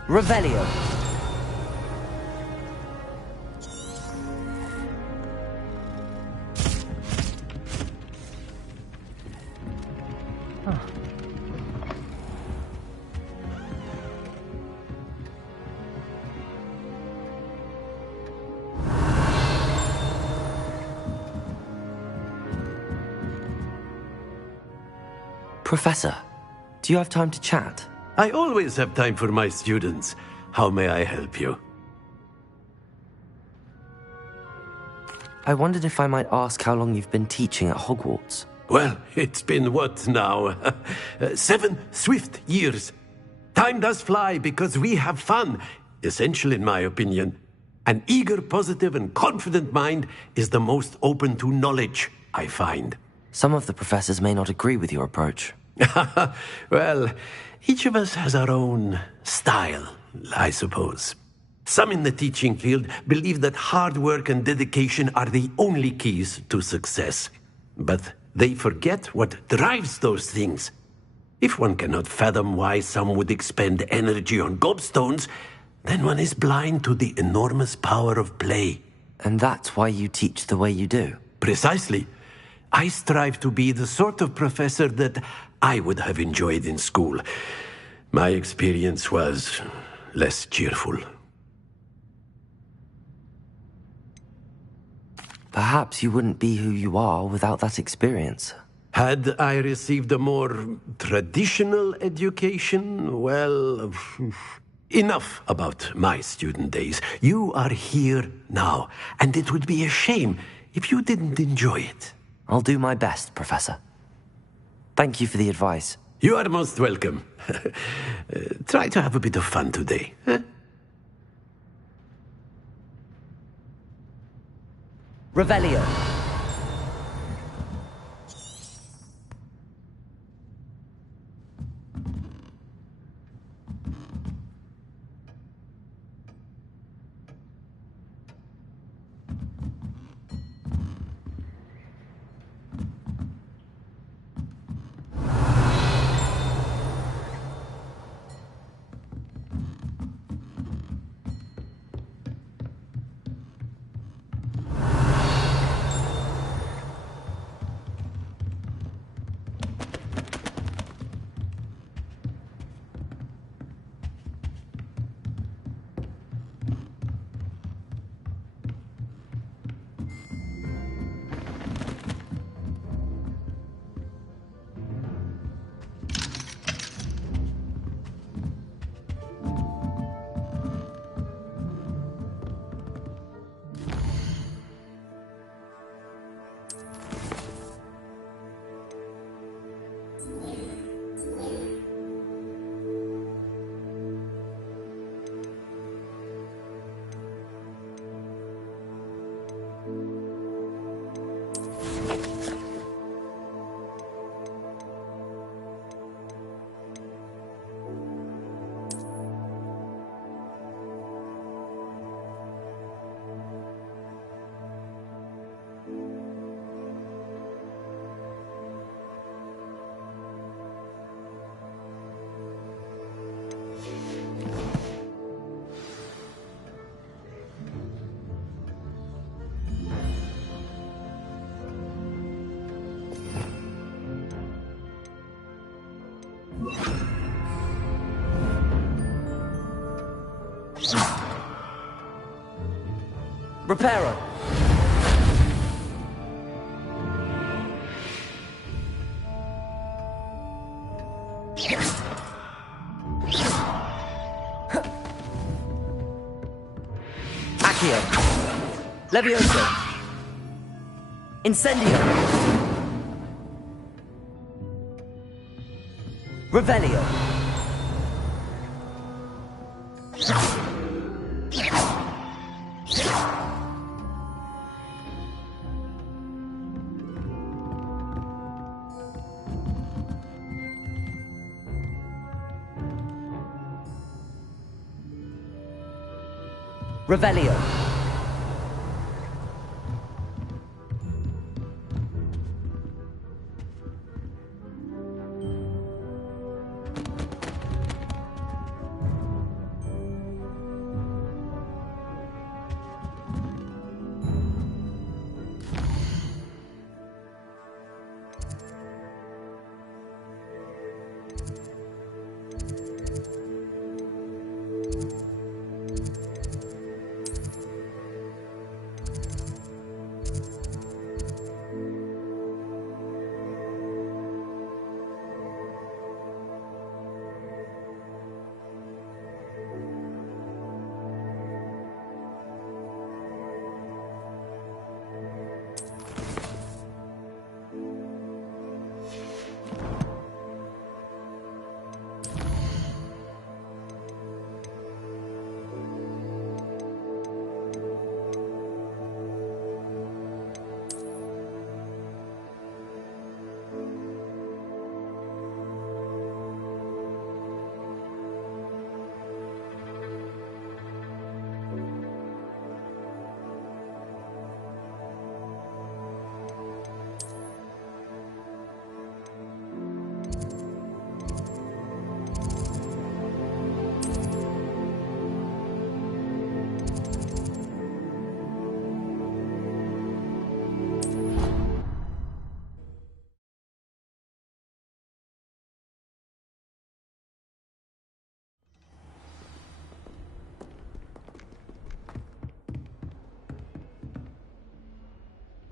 Revelio. Professor, do you have time to chat? I always have time for my students. How may I help you? I wondered if I might ask how long you've been teaching at Hogwarts. Well, it's been what now? 7 swift years. Time does fly because we have fun. Essential in my opinion. An eager, positive, and confident mind is the most open to knowledge, I find. Some of the professors may not agree with your approach. Well, each of us has our own style, I suppose. Some in the teaching field believe that hard work and dedication are the only keys to success. But they forget what drives those things. If one cannot fathom why some would expend energy on gobstones, then one is blind to the enormous power of play. And that's why you teach the way you do? Precisely. I strive to be the sort of professor that I would have enjoyed in school. My experience was less cheerful. Perhaps you wouldn't be who you are without that experience. Had I received a more traditional education, well, enough about my student days. You are here now, and it would be a shame if you didn't enjoy it. I'll do my best, Professor. Thank you for the advice. You are most welcome. Try to have a bit of fun today. Huh? Revelio. Reparo! Accio! Levioso! Incendio! Revelio! Revelio.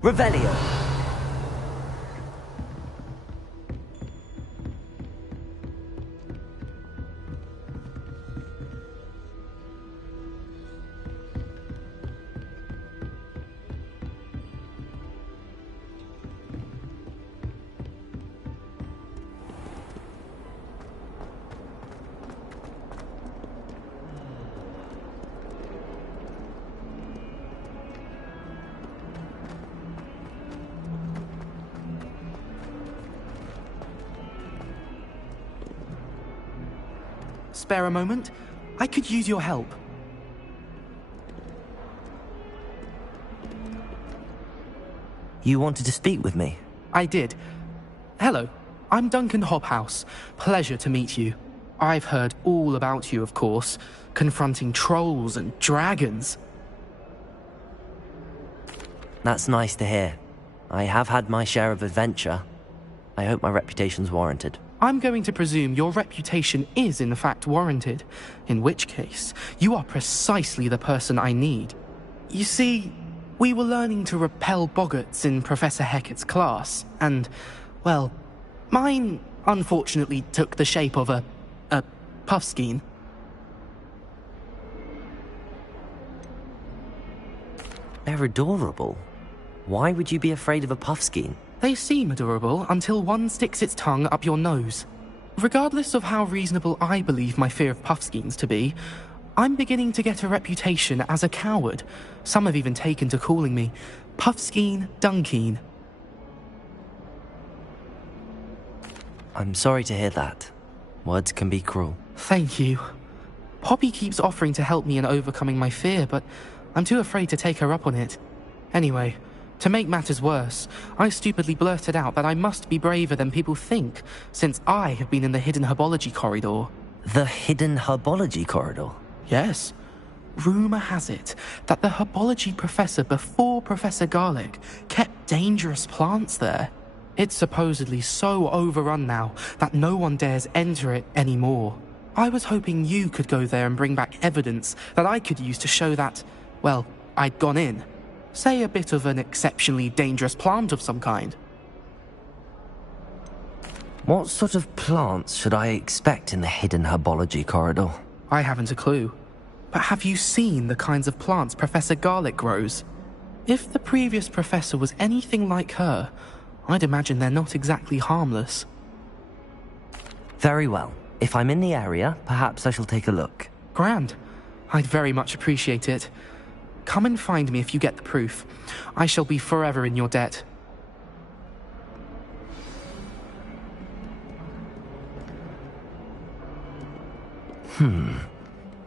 Revelio. Spare a moment? I could use your help. You wanted to speak with me? I did. Hello, I'm Duncan Hobhouse. Pleasure to meet you. I've heard all about you, of course, confronting trolls and dragons. That's nice to hear. I have had my share of adventure. I hope my reputation's warranted. I'm going to presume your reputation is in fact warranted, in which case, you are precisely the person I need. You see, we were learning to repel boggarts in Professor Hecat's class, and, well, mine unfortunately took the shape of a puffskein. They're adorable. Why would you be afraid of a puffskein? They seem adorable until one sticks its tongue up your nose. Regardless of how reasonable I believe my fear of puffskeins to be, I'm beginning to get a reputation as a coward. Some have even taken to calling me Puffskein Dunkeen. I'm sorry to hear that. Words can be cruel. Thank you. Poppy keeps offering to help me in overcoming my fear, but I'm too afraid to take her up on it. Anyway, to make matters worse, I stupidly blurted out that I must be braver than people think, since I have been in the hidden herbology corridor. The hidden herbology corridor? Yes. Rumour has it that the herbology professor before Professor Garlic kept dangerous plants there. It's supposedly so overrun now that no one dares enter it anymore. I was hoping you could go there and bring back evidence that I could use to show that, well, I'd gone in. Say a bit of an exceptionally dangerous plant of some kind. What sort of plants should I expect in the hidden herbology corridor? I haven't a clue. But have you seen the kinds of plants Professor Garlick grows? If the previous professor was anything like her, I'd imagine they're not exactly harmless. Very well. If I'm in the area, perhaps I shall take a look. Grand. I'd very much appreciate it. Come and find me if you get the proof. I shall be forever in your debt.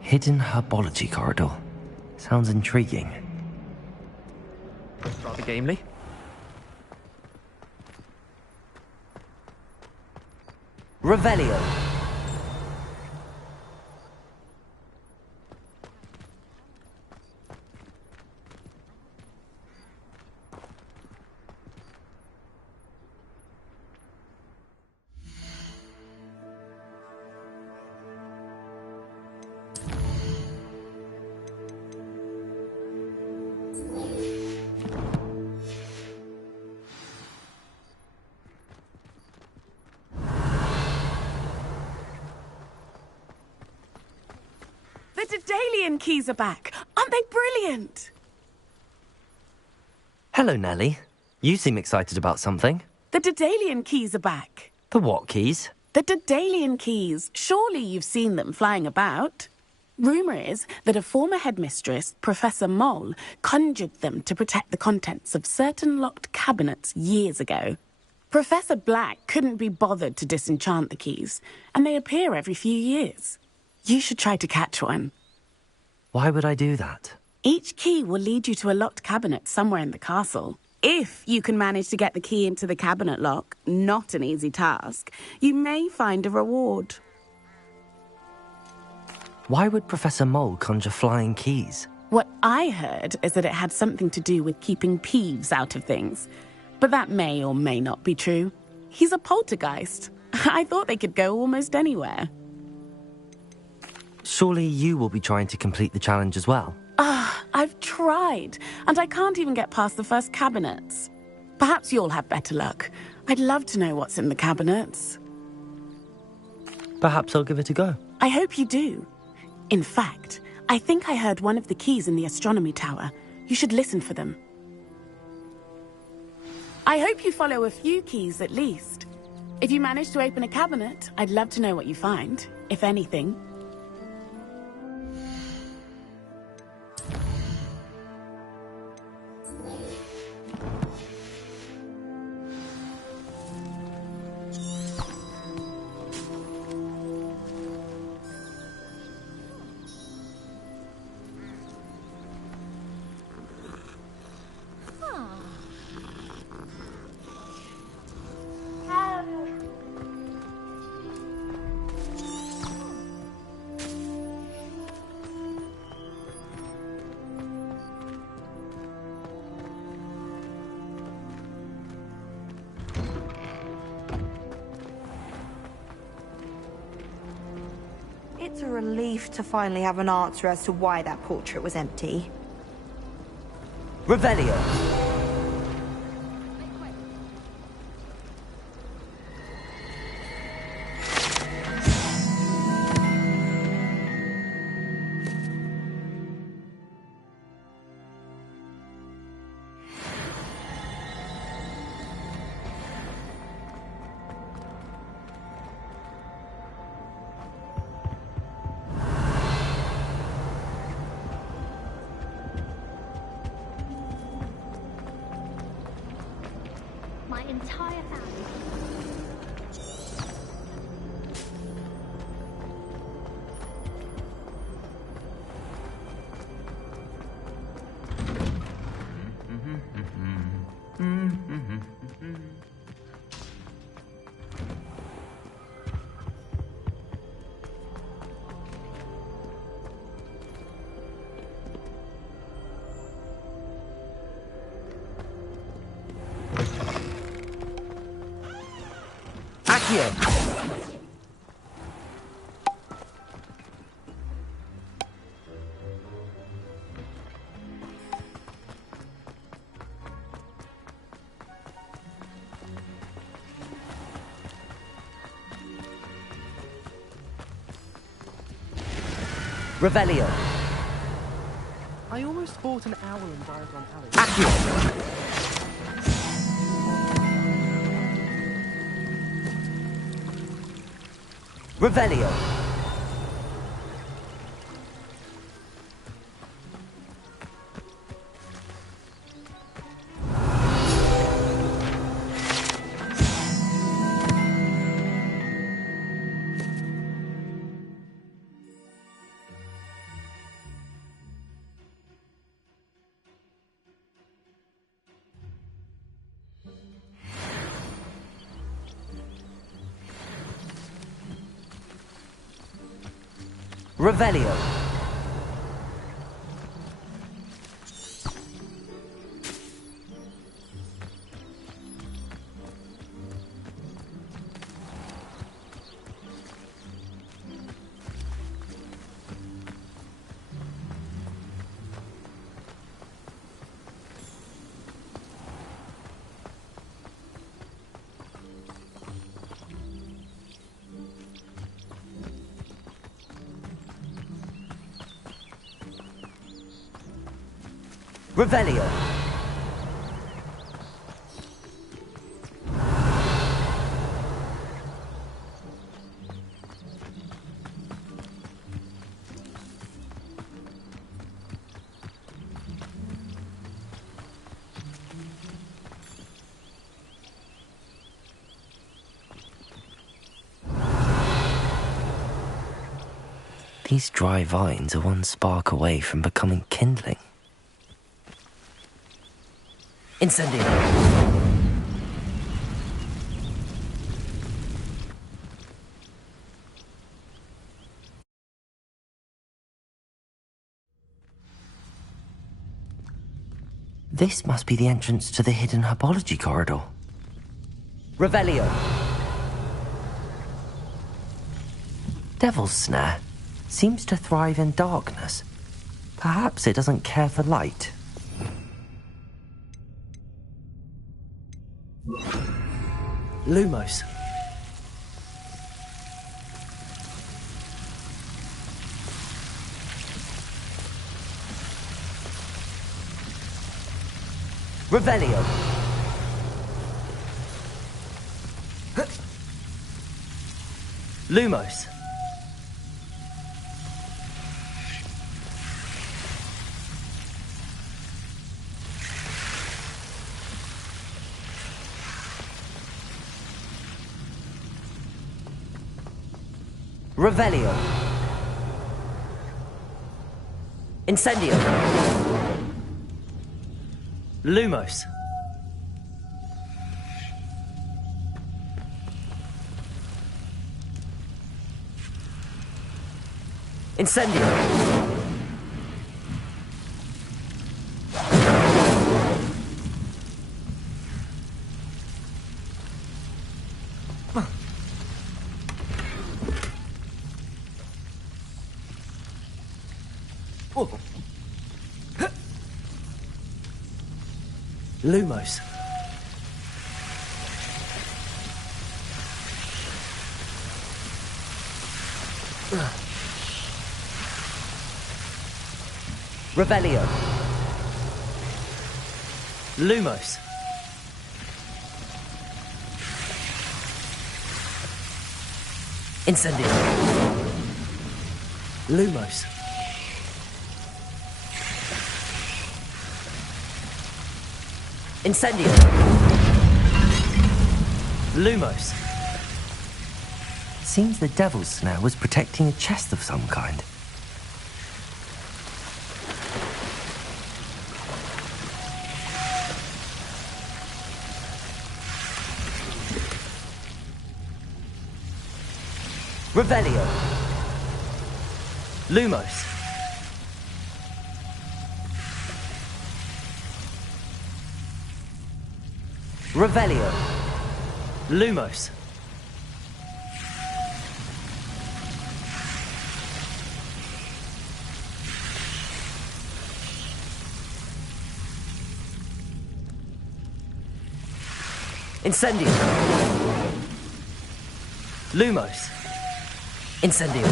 Hidden herbology corridor. Sounds intriguing. Rather gamely. Revelio. The Daedalian keys are back. Aren't they brilliant? Hello, Nellie. You seem excited about something. The Daedalian keys are back. The what keys? The Daedalian keys. Surely you've seen them flying about. Rumour is that a former headmistress, Professor Moll, conjured them to protect the contents of certain locked cabinets years ago. Professor Black couldn't be bothered to disenchant the keys, and they appear every few years. You should try to catch one. Why would I do that? Each key will lead you to a locked cabinet somewhere in the castle. If you can manage to get the key into the cabinet lock, not an easy task, you may find a reward. Why would Professor Mole conjure flying keys? What I heard is that it had something to do with keeping Peeves out of things. But that may or may not be true. He's a poltergeist. I thought they could go almost anywhere. Surely you will be trying to complete the challenge as well. I've tried, and I can't even get past the first cabinets. Perhaps you'll have better luck. I'd love to know what's in the cabinets. Perhaps I'll give it a go. I hope you do. In fact, I think I heard one of the keys in the astronomy tower. You should listen for them. I hope you follow a few keys at least. If you manage to open a cabinet, I'd love to know what you find, if anything. It's a relief to finally have an answer as to why that portrait was empty. Revelio. My entire family. Revelio. I almost fought an owl in Diagon Alley. Accio. Revelio. Revelio. Revelio. These dry vines are one spark away from becoming kindling. Incendio. This must be the entrance to the hidden herbology corridor. Revelio. Devil's Snare seems to thrive in darkness. Perhaps it doesn't care for light. Lumos. Revelio. Lumos. Revelio. Incendio. Lumos. Incendio. Lumos. Revelio. Lumos. Incendio. Lumos. Incendio. Lumos. Seems the Devil's Snare was protecting a chest of some kind. Revelio. Lumos. Revelio. Lumos. Incendio. Lumos. Incendio.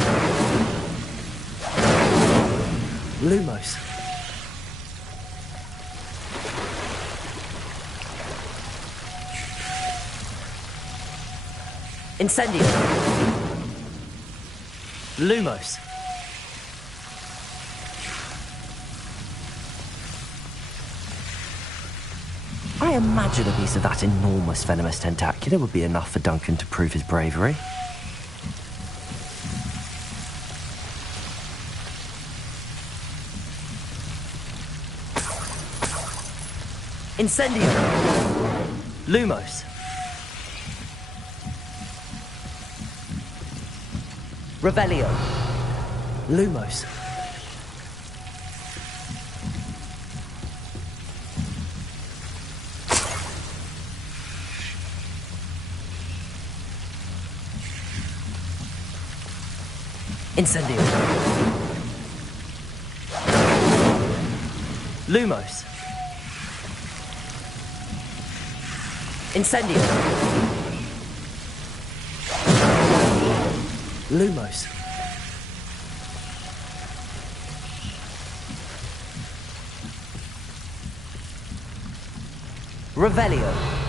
Lumos. Incendio. Lumos. I imagine a piece of that enormous venomous tentacula would be enough for Duncan to prove his bravery. Incendio. Lumos. Revelio. Lumos. Incendio. Lumos. Incendio. Lumos. Revelio.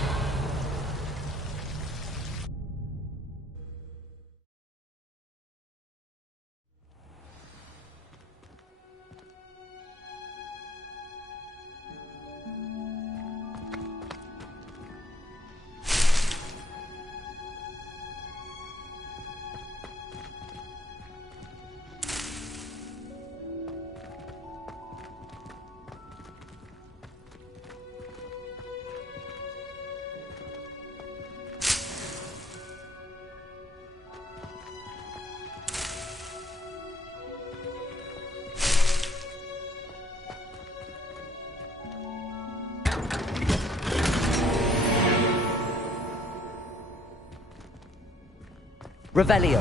Revelio.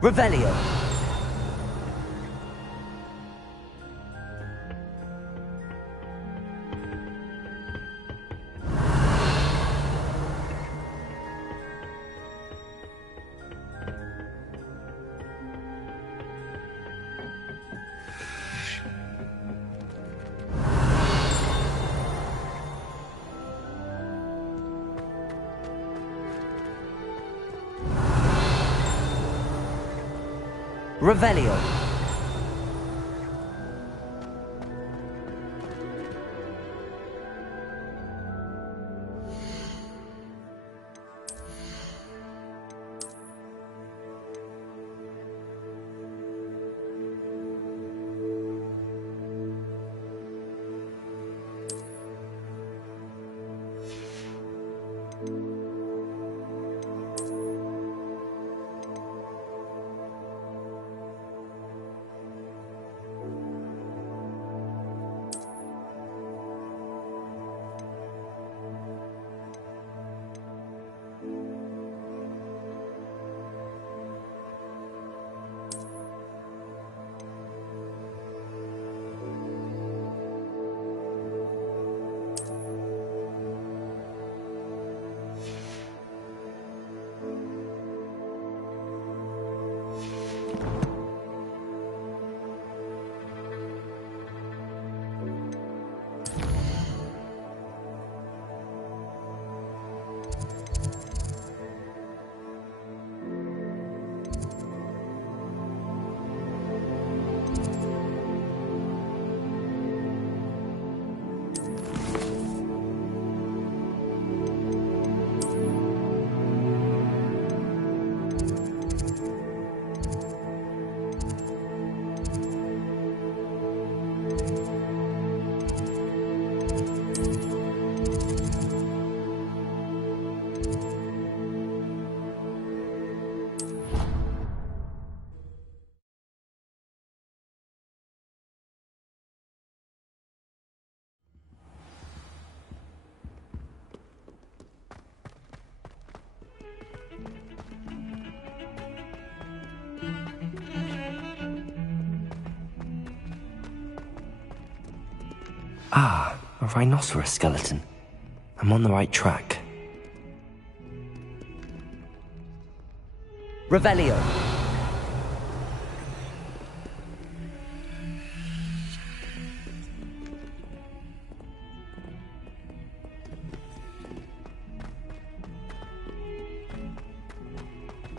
Revelio. Revelio. Ah, a rhinoceros skeleton. I'm on the right track. Revelio.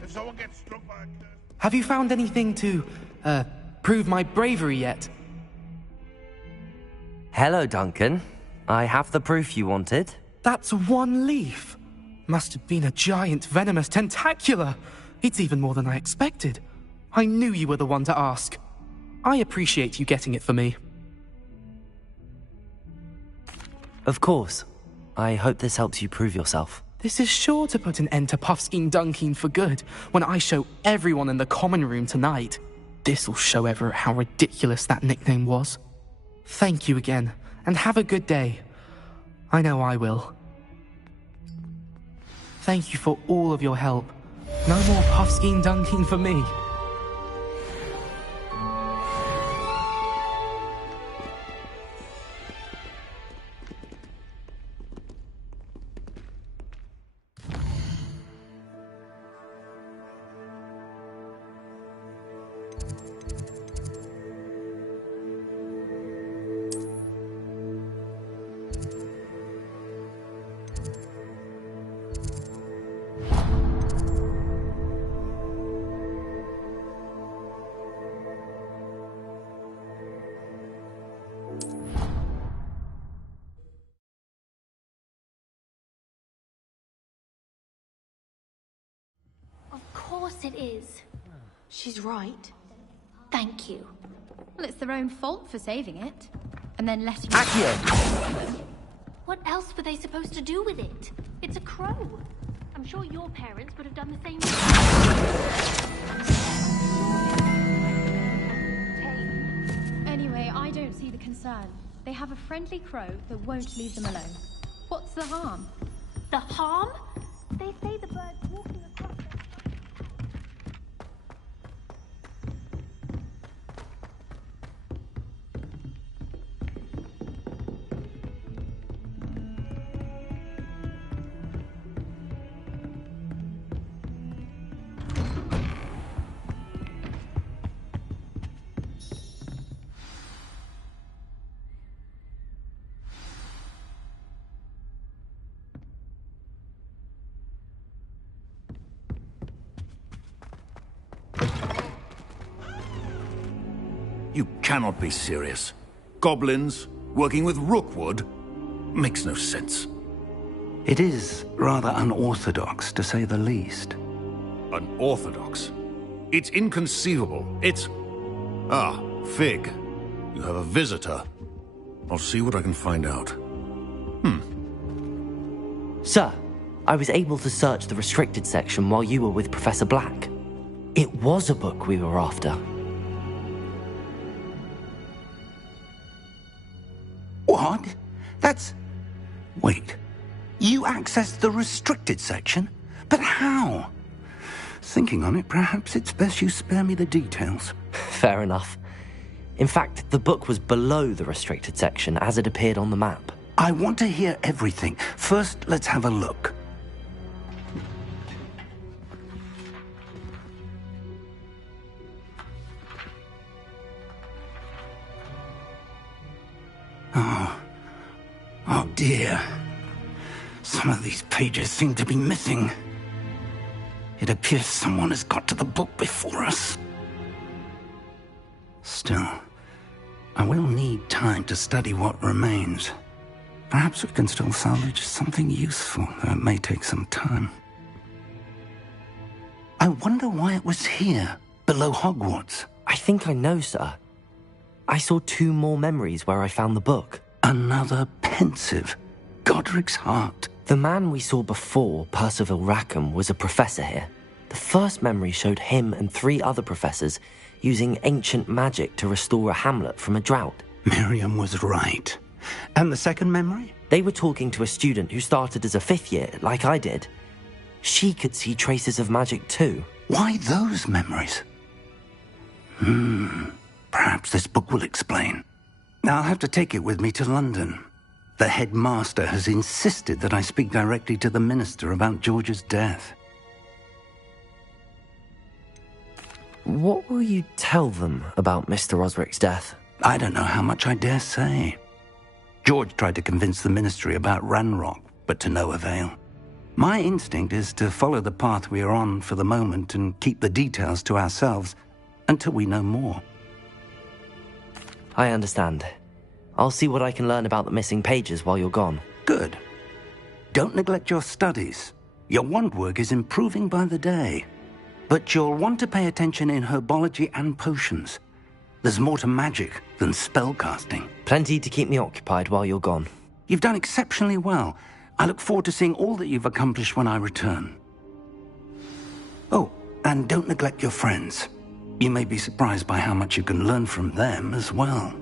If someone gets struck by a curse... Have you found anything to, prove my bravery yet? Hello, Duncan. I have the proof you wanted. That's one leaf. Must have been a giant venomous tentacula. It's even more than I expected. I knew you were the one to ask. I appreciate you getting it for me. Of course. I hope this helps you prove yourself. This is sure to put an end to Puffskein Dunkeen for good when I show everyone in the common room tonight. This'll show Everett how ridiculous that nickname was. Thank you again, and have a good day. I know I will. Thank you for all of your help. No more Puffskein Dunkeen for me. Of course it is. She's right. Thank you. Well, it's their own fault for saving it. And then letting Accio! What else were they supposed to do with it? It's a crow. I'm sure your parents would have done the same. Anyway, I don't see the concern. They have a friendly crow that won't leave them alone. What's the harm? The harm? They say the bird's walking across their... You cannot be serious. Goblins working with Rookwood? Makes no sense. It is rather unorthodox, to say the least. Unorthodox? It's inconceivable. It's... Ah, Fig. You have a visitor. I'll see what I can find out. Sir, I was able to search the restricted section while you were with Professor Black. It was a book we were after. What? That's... Wait. You accessed the restricted section? But how? Thinking on it, perhaps it's best you spare me the details. Fair enough. In fact, the book was below the restricted section as it appeared on the map. I want to hear everything. First, let's have a look. Oh dear. Some of these pages seem to be missing. It appears someone has got to the book before us. Still, I will need time to study what remains. Perhaps we can still salvage something useful, though it may take some time. I wonder why it was here, below Hogwarts. I think I know, sir. I saw 2 more memories where I found the book. Another pensive. Godric's heart. The man we saw before, Percival Rackham, was a professor here. The first memory showed him and 3 other professors using ancient magic to restore a hamlet from a drought. Miriam was right. And the second memory? They were talking to a student who started as a 5th year, like I did. She could see traces of magic too. Why those memories? Perhaps this book will explain. I'll have to take it with me to London. The headmaster has insisted that I speak directly to the minister about George's death. What will you tell them about Mr. Osric's death? I don't know how much I dare say. George tried to convince the ministry about Ranrock, but to no avail. My instinct is to follow the path we are on for the moment and keep the details to ourselves until we know more. I understand. I'll see what I can learn about the missing pages while you're gone. Good. Don't neglect your studies. Your wand work is improving by the day. But you'll want to pay attention in herbology and potions. There's more to magic than spellcasting. Plenty to keep me occupied while you're gone. You've done exceptionally well. I look forward to seeing all that you've accomplished when I return. Oh, and don't neglect your friends. You may be surprised by how much you can learn from them as well.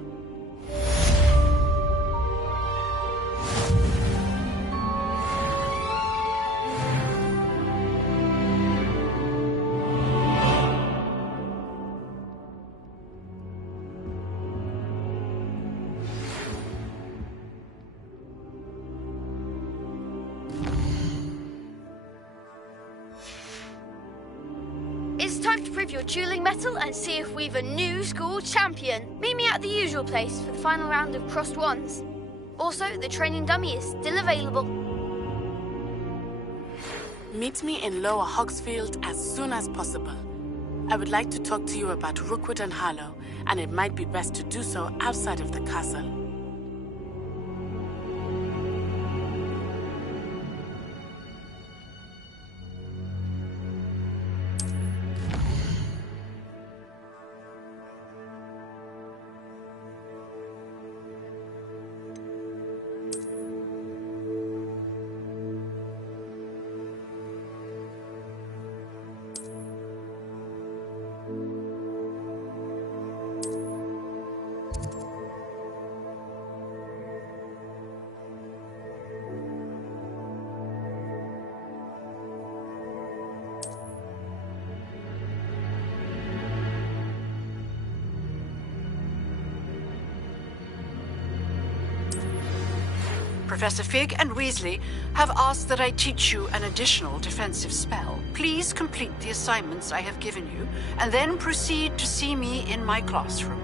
It's time to prove your dueling mettle and see if we've a new school champion. Meet me at the usual place for the final round of crossed wands. Also, the training dummy is still available. Meet me in Lower Hogsfield as soon as possible. I would like to talk to you about Rookwood and Harlow, and it might be best to do so outside of the castle. Professor Fig and Weasley have asked that I teach you an additional defensive spell. Please complete the assignments I have given you, and then proceed to see me in my classroom.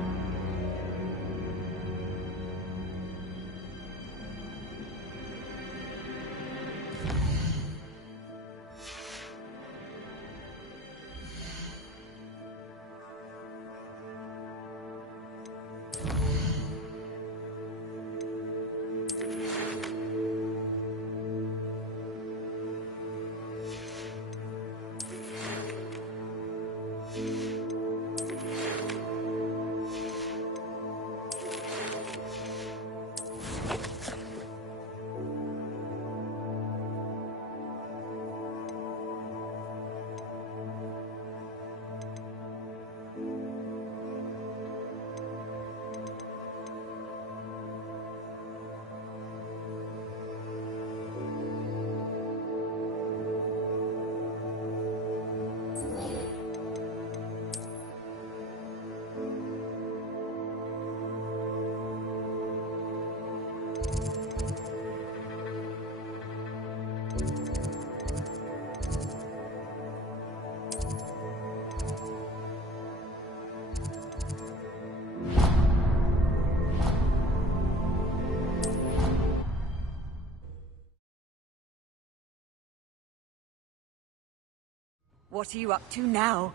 What are you up to now?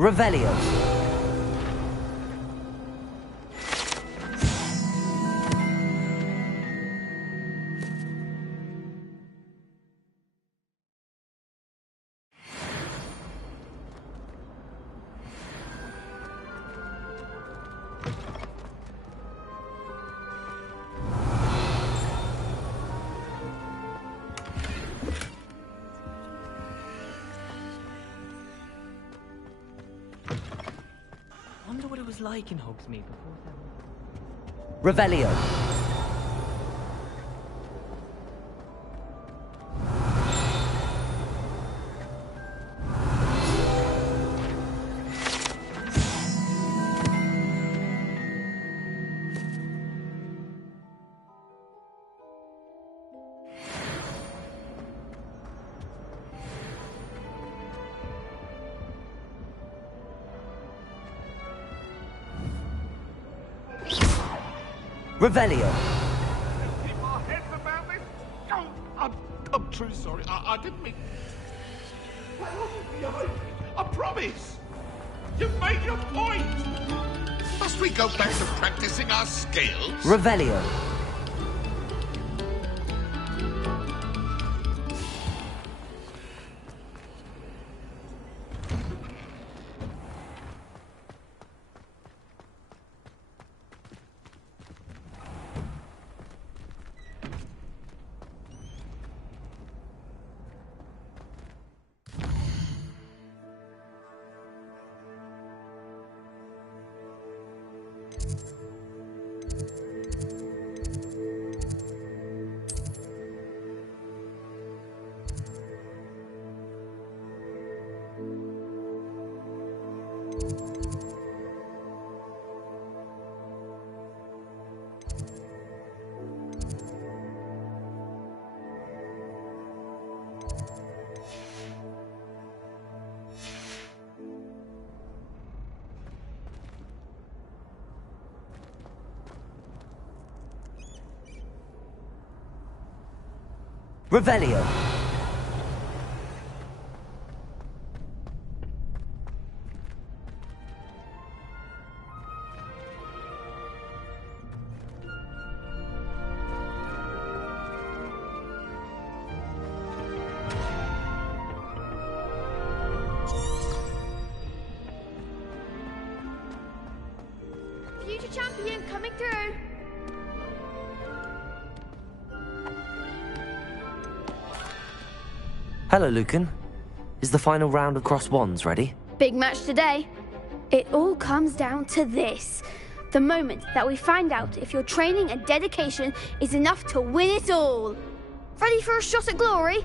Revelio. Wonder what it was like in Hogsmeade before that. Revelio. Revelio. Keep our heads about this. Oh, I'm truly sorry. I didn't mean. I promise. You've made your point. Must we go back to practicing our skills? Revelio. Revelio. Future champion coming through. Hello, Lucan. Is the final round of Cross Wands ready? Big match today. It all comes down to this. The moment that we find out if your training and dedication is enough to win it all. Ready for a shot at glory?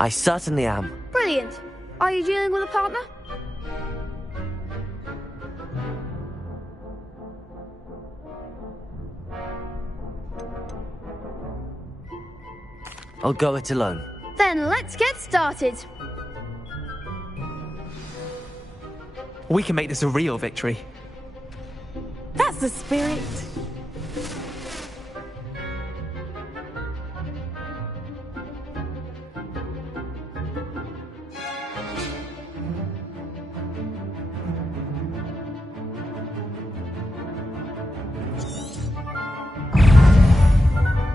I certainly am. Brilliant. Are you dealing with a partner? I'll go it alone. Then let's get started. We can make this a real victory. That's the spirit.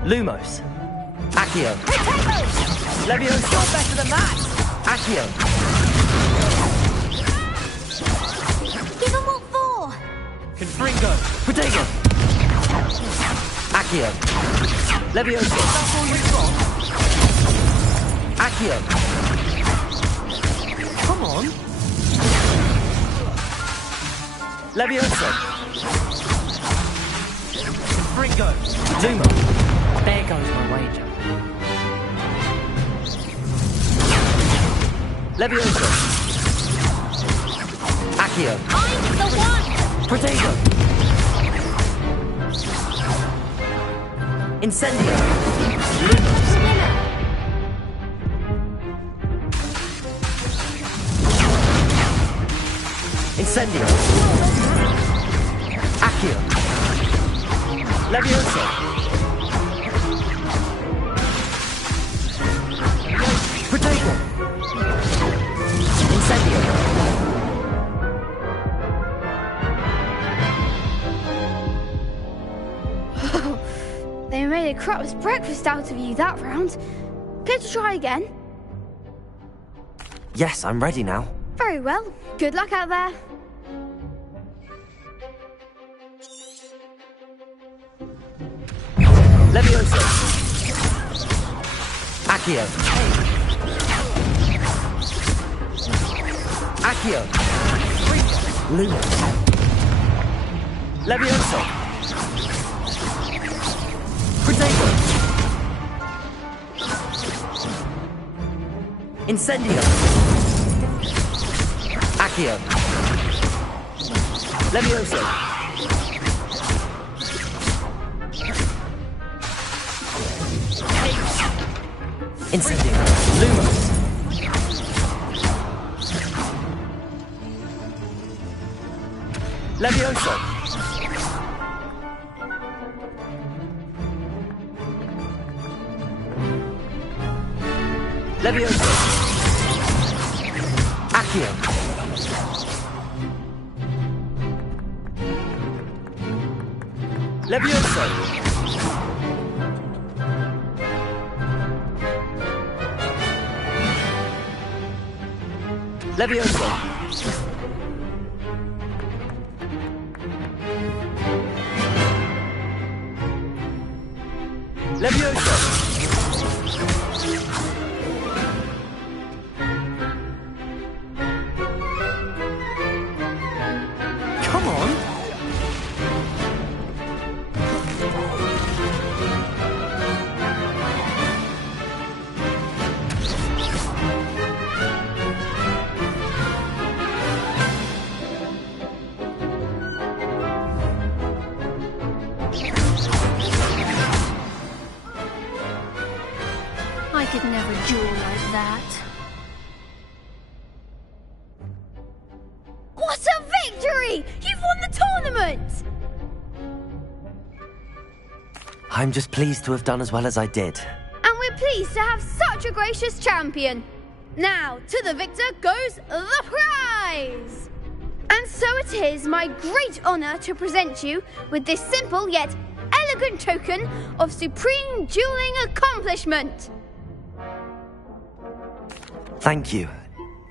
Lumos. Accio. Leviosa. Better than that! Accio. Give them what for! Confringo. Protego. Accio. Leviosa. That's all you've got? Accio. Come on. Leviosa. Confringo. Lumo. There goes my wager. Leviosa. Accio. I'm the one! Protego. Incendio. Lumos. Incendio. Accio. Leviosa. Protego. Incendio! They made a crap's breakfast out of you that round. Care to try again? Yes, I'm ready now. Very well. Good luck out there. Levioso! Accio! Accio! Luma! Levioso! Protego! Incendio! Accio! Levioso! Incendio! Luma! Levioso! Levioso! Accio! Levioso! Levioso! Levioso! Come on! I could never duel like that. What a victory! You've won the tournament! I'm just pleased to have done as well as I did. And we're pleased to have such a gracious champion. Now, to the victor goes the prize! And so it is my great honour to present you with this simple yet elegant token of supreme dueling accomplishment. Thank you.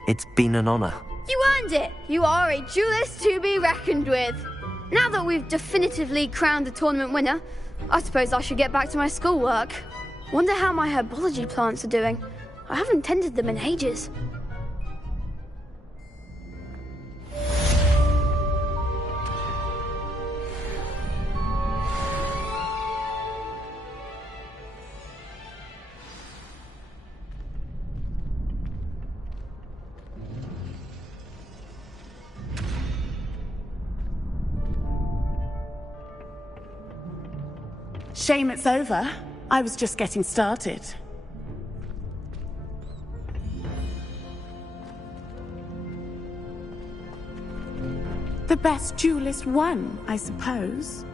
It's been an honor. You earned it. You are a duelist to be reckoned with. Now that we've definitively crowned the tournament winner, I suppose I should get back to my schoolwork. Wonder how my herbology plants are doing. I haven't tended them in ages. Shame it's over. I was just getting started. The best duelist won, I suppose.